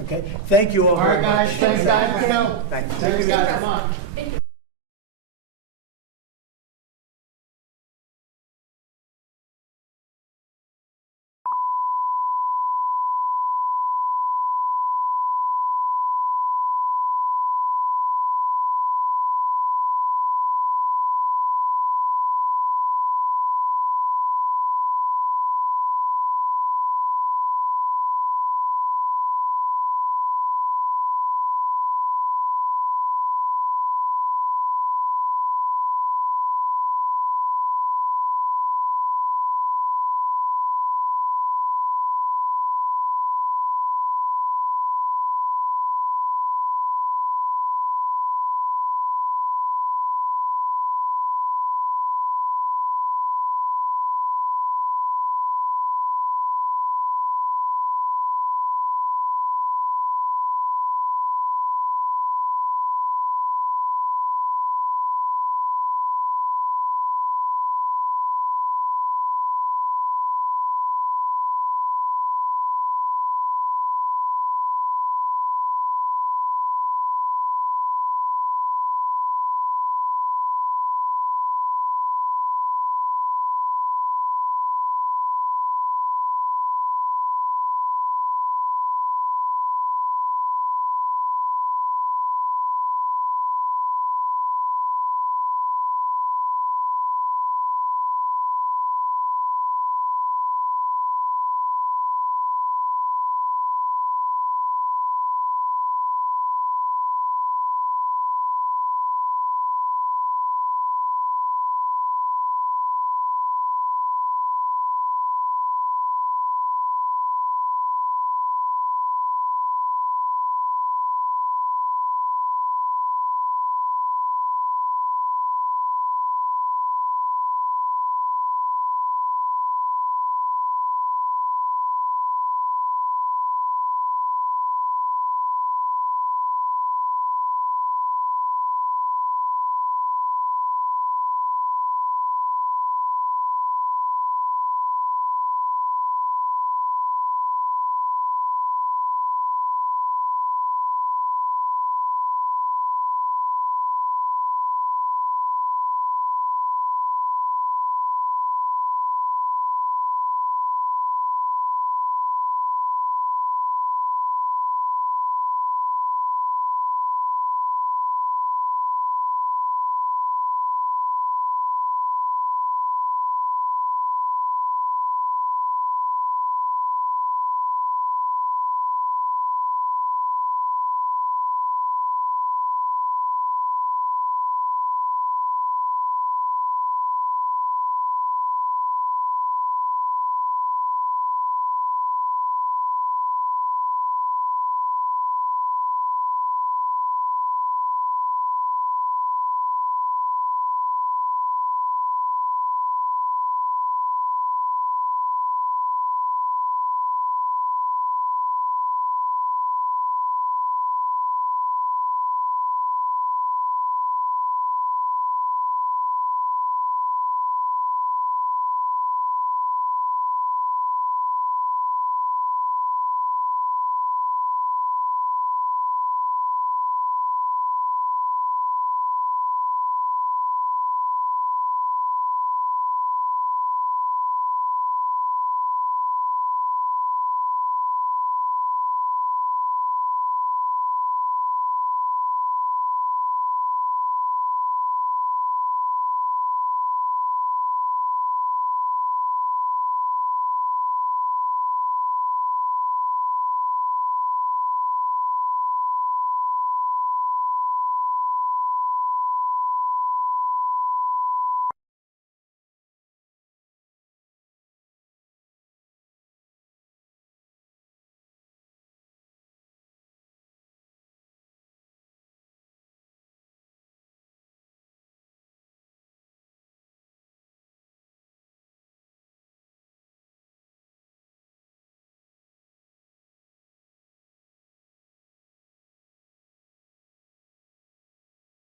Okay? Thank you all very much. Thanks, guys. Let's go. Thank you. Thank you, guys. Come on.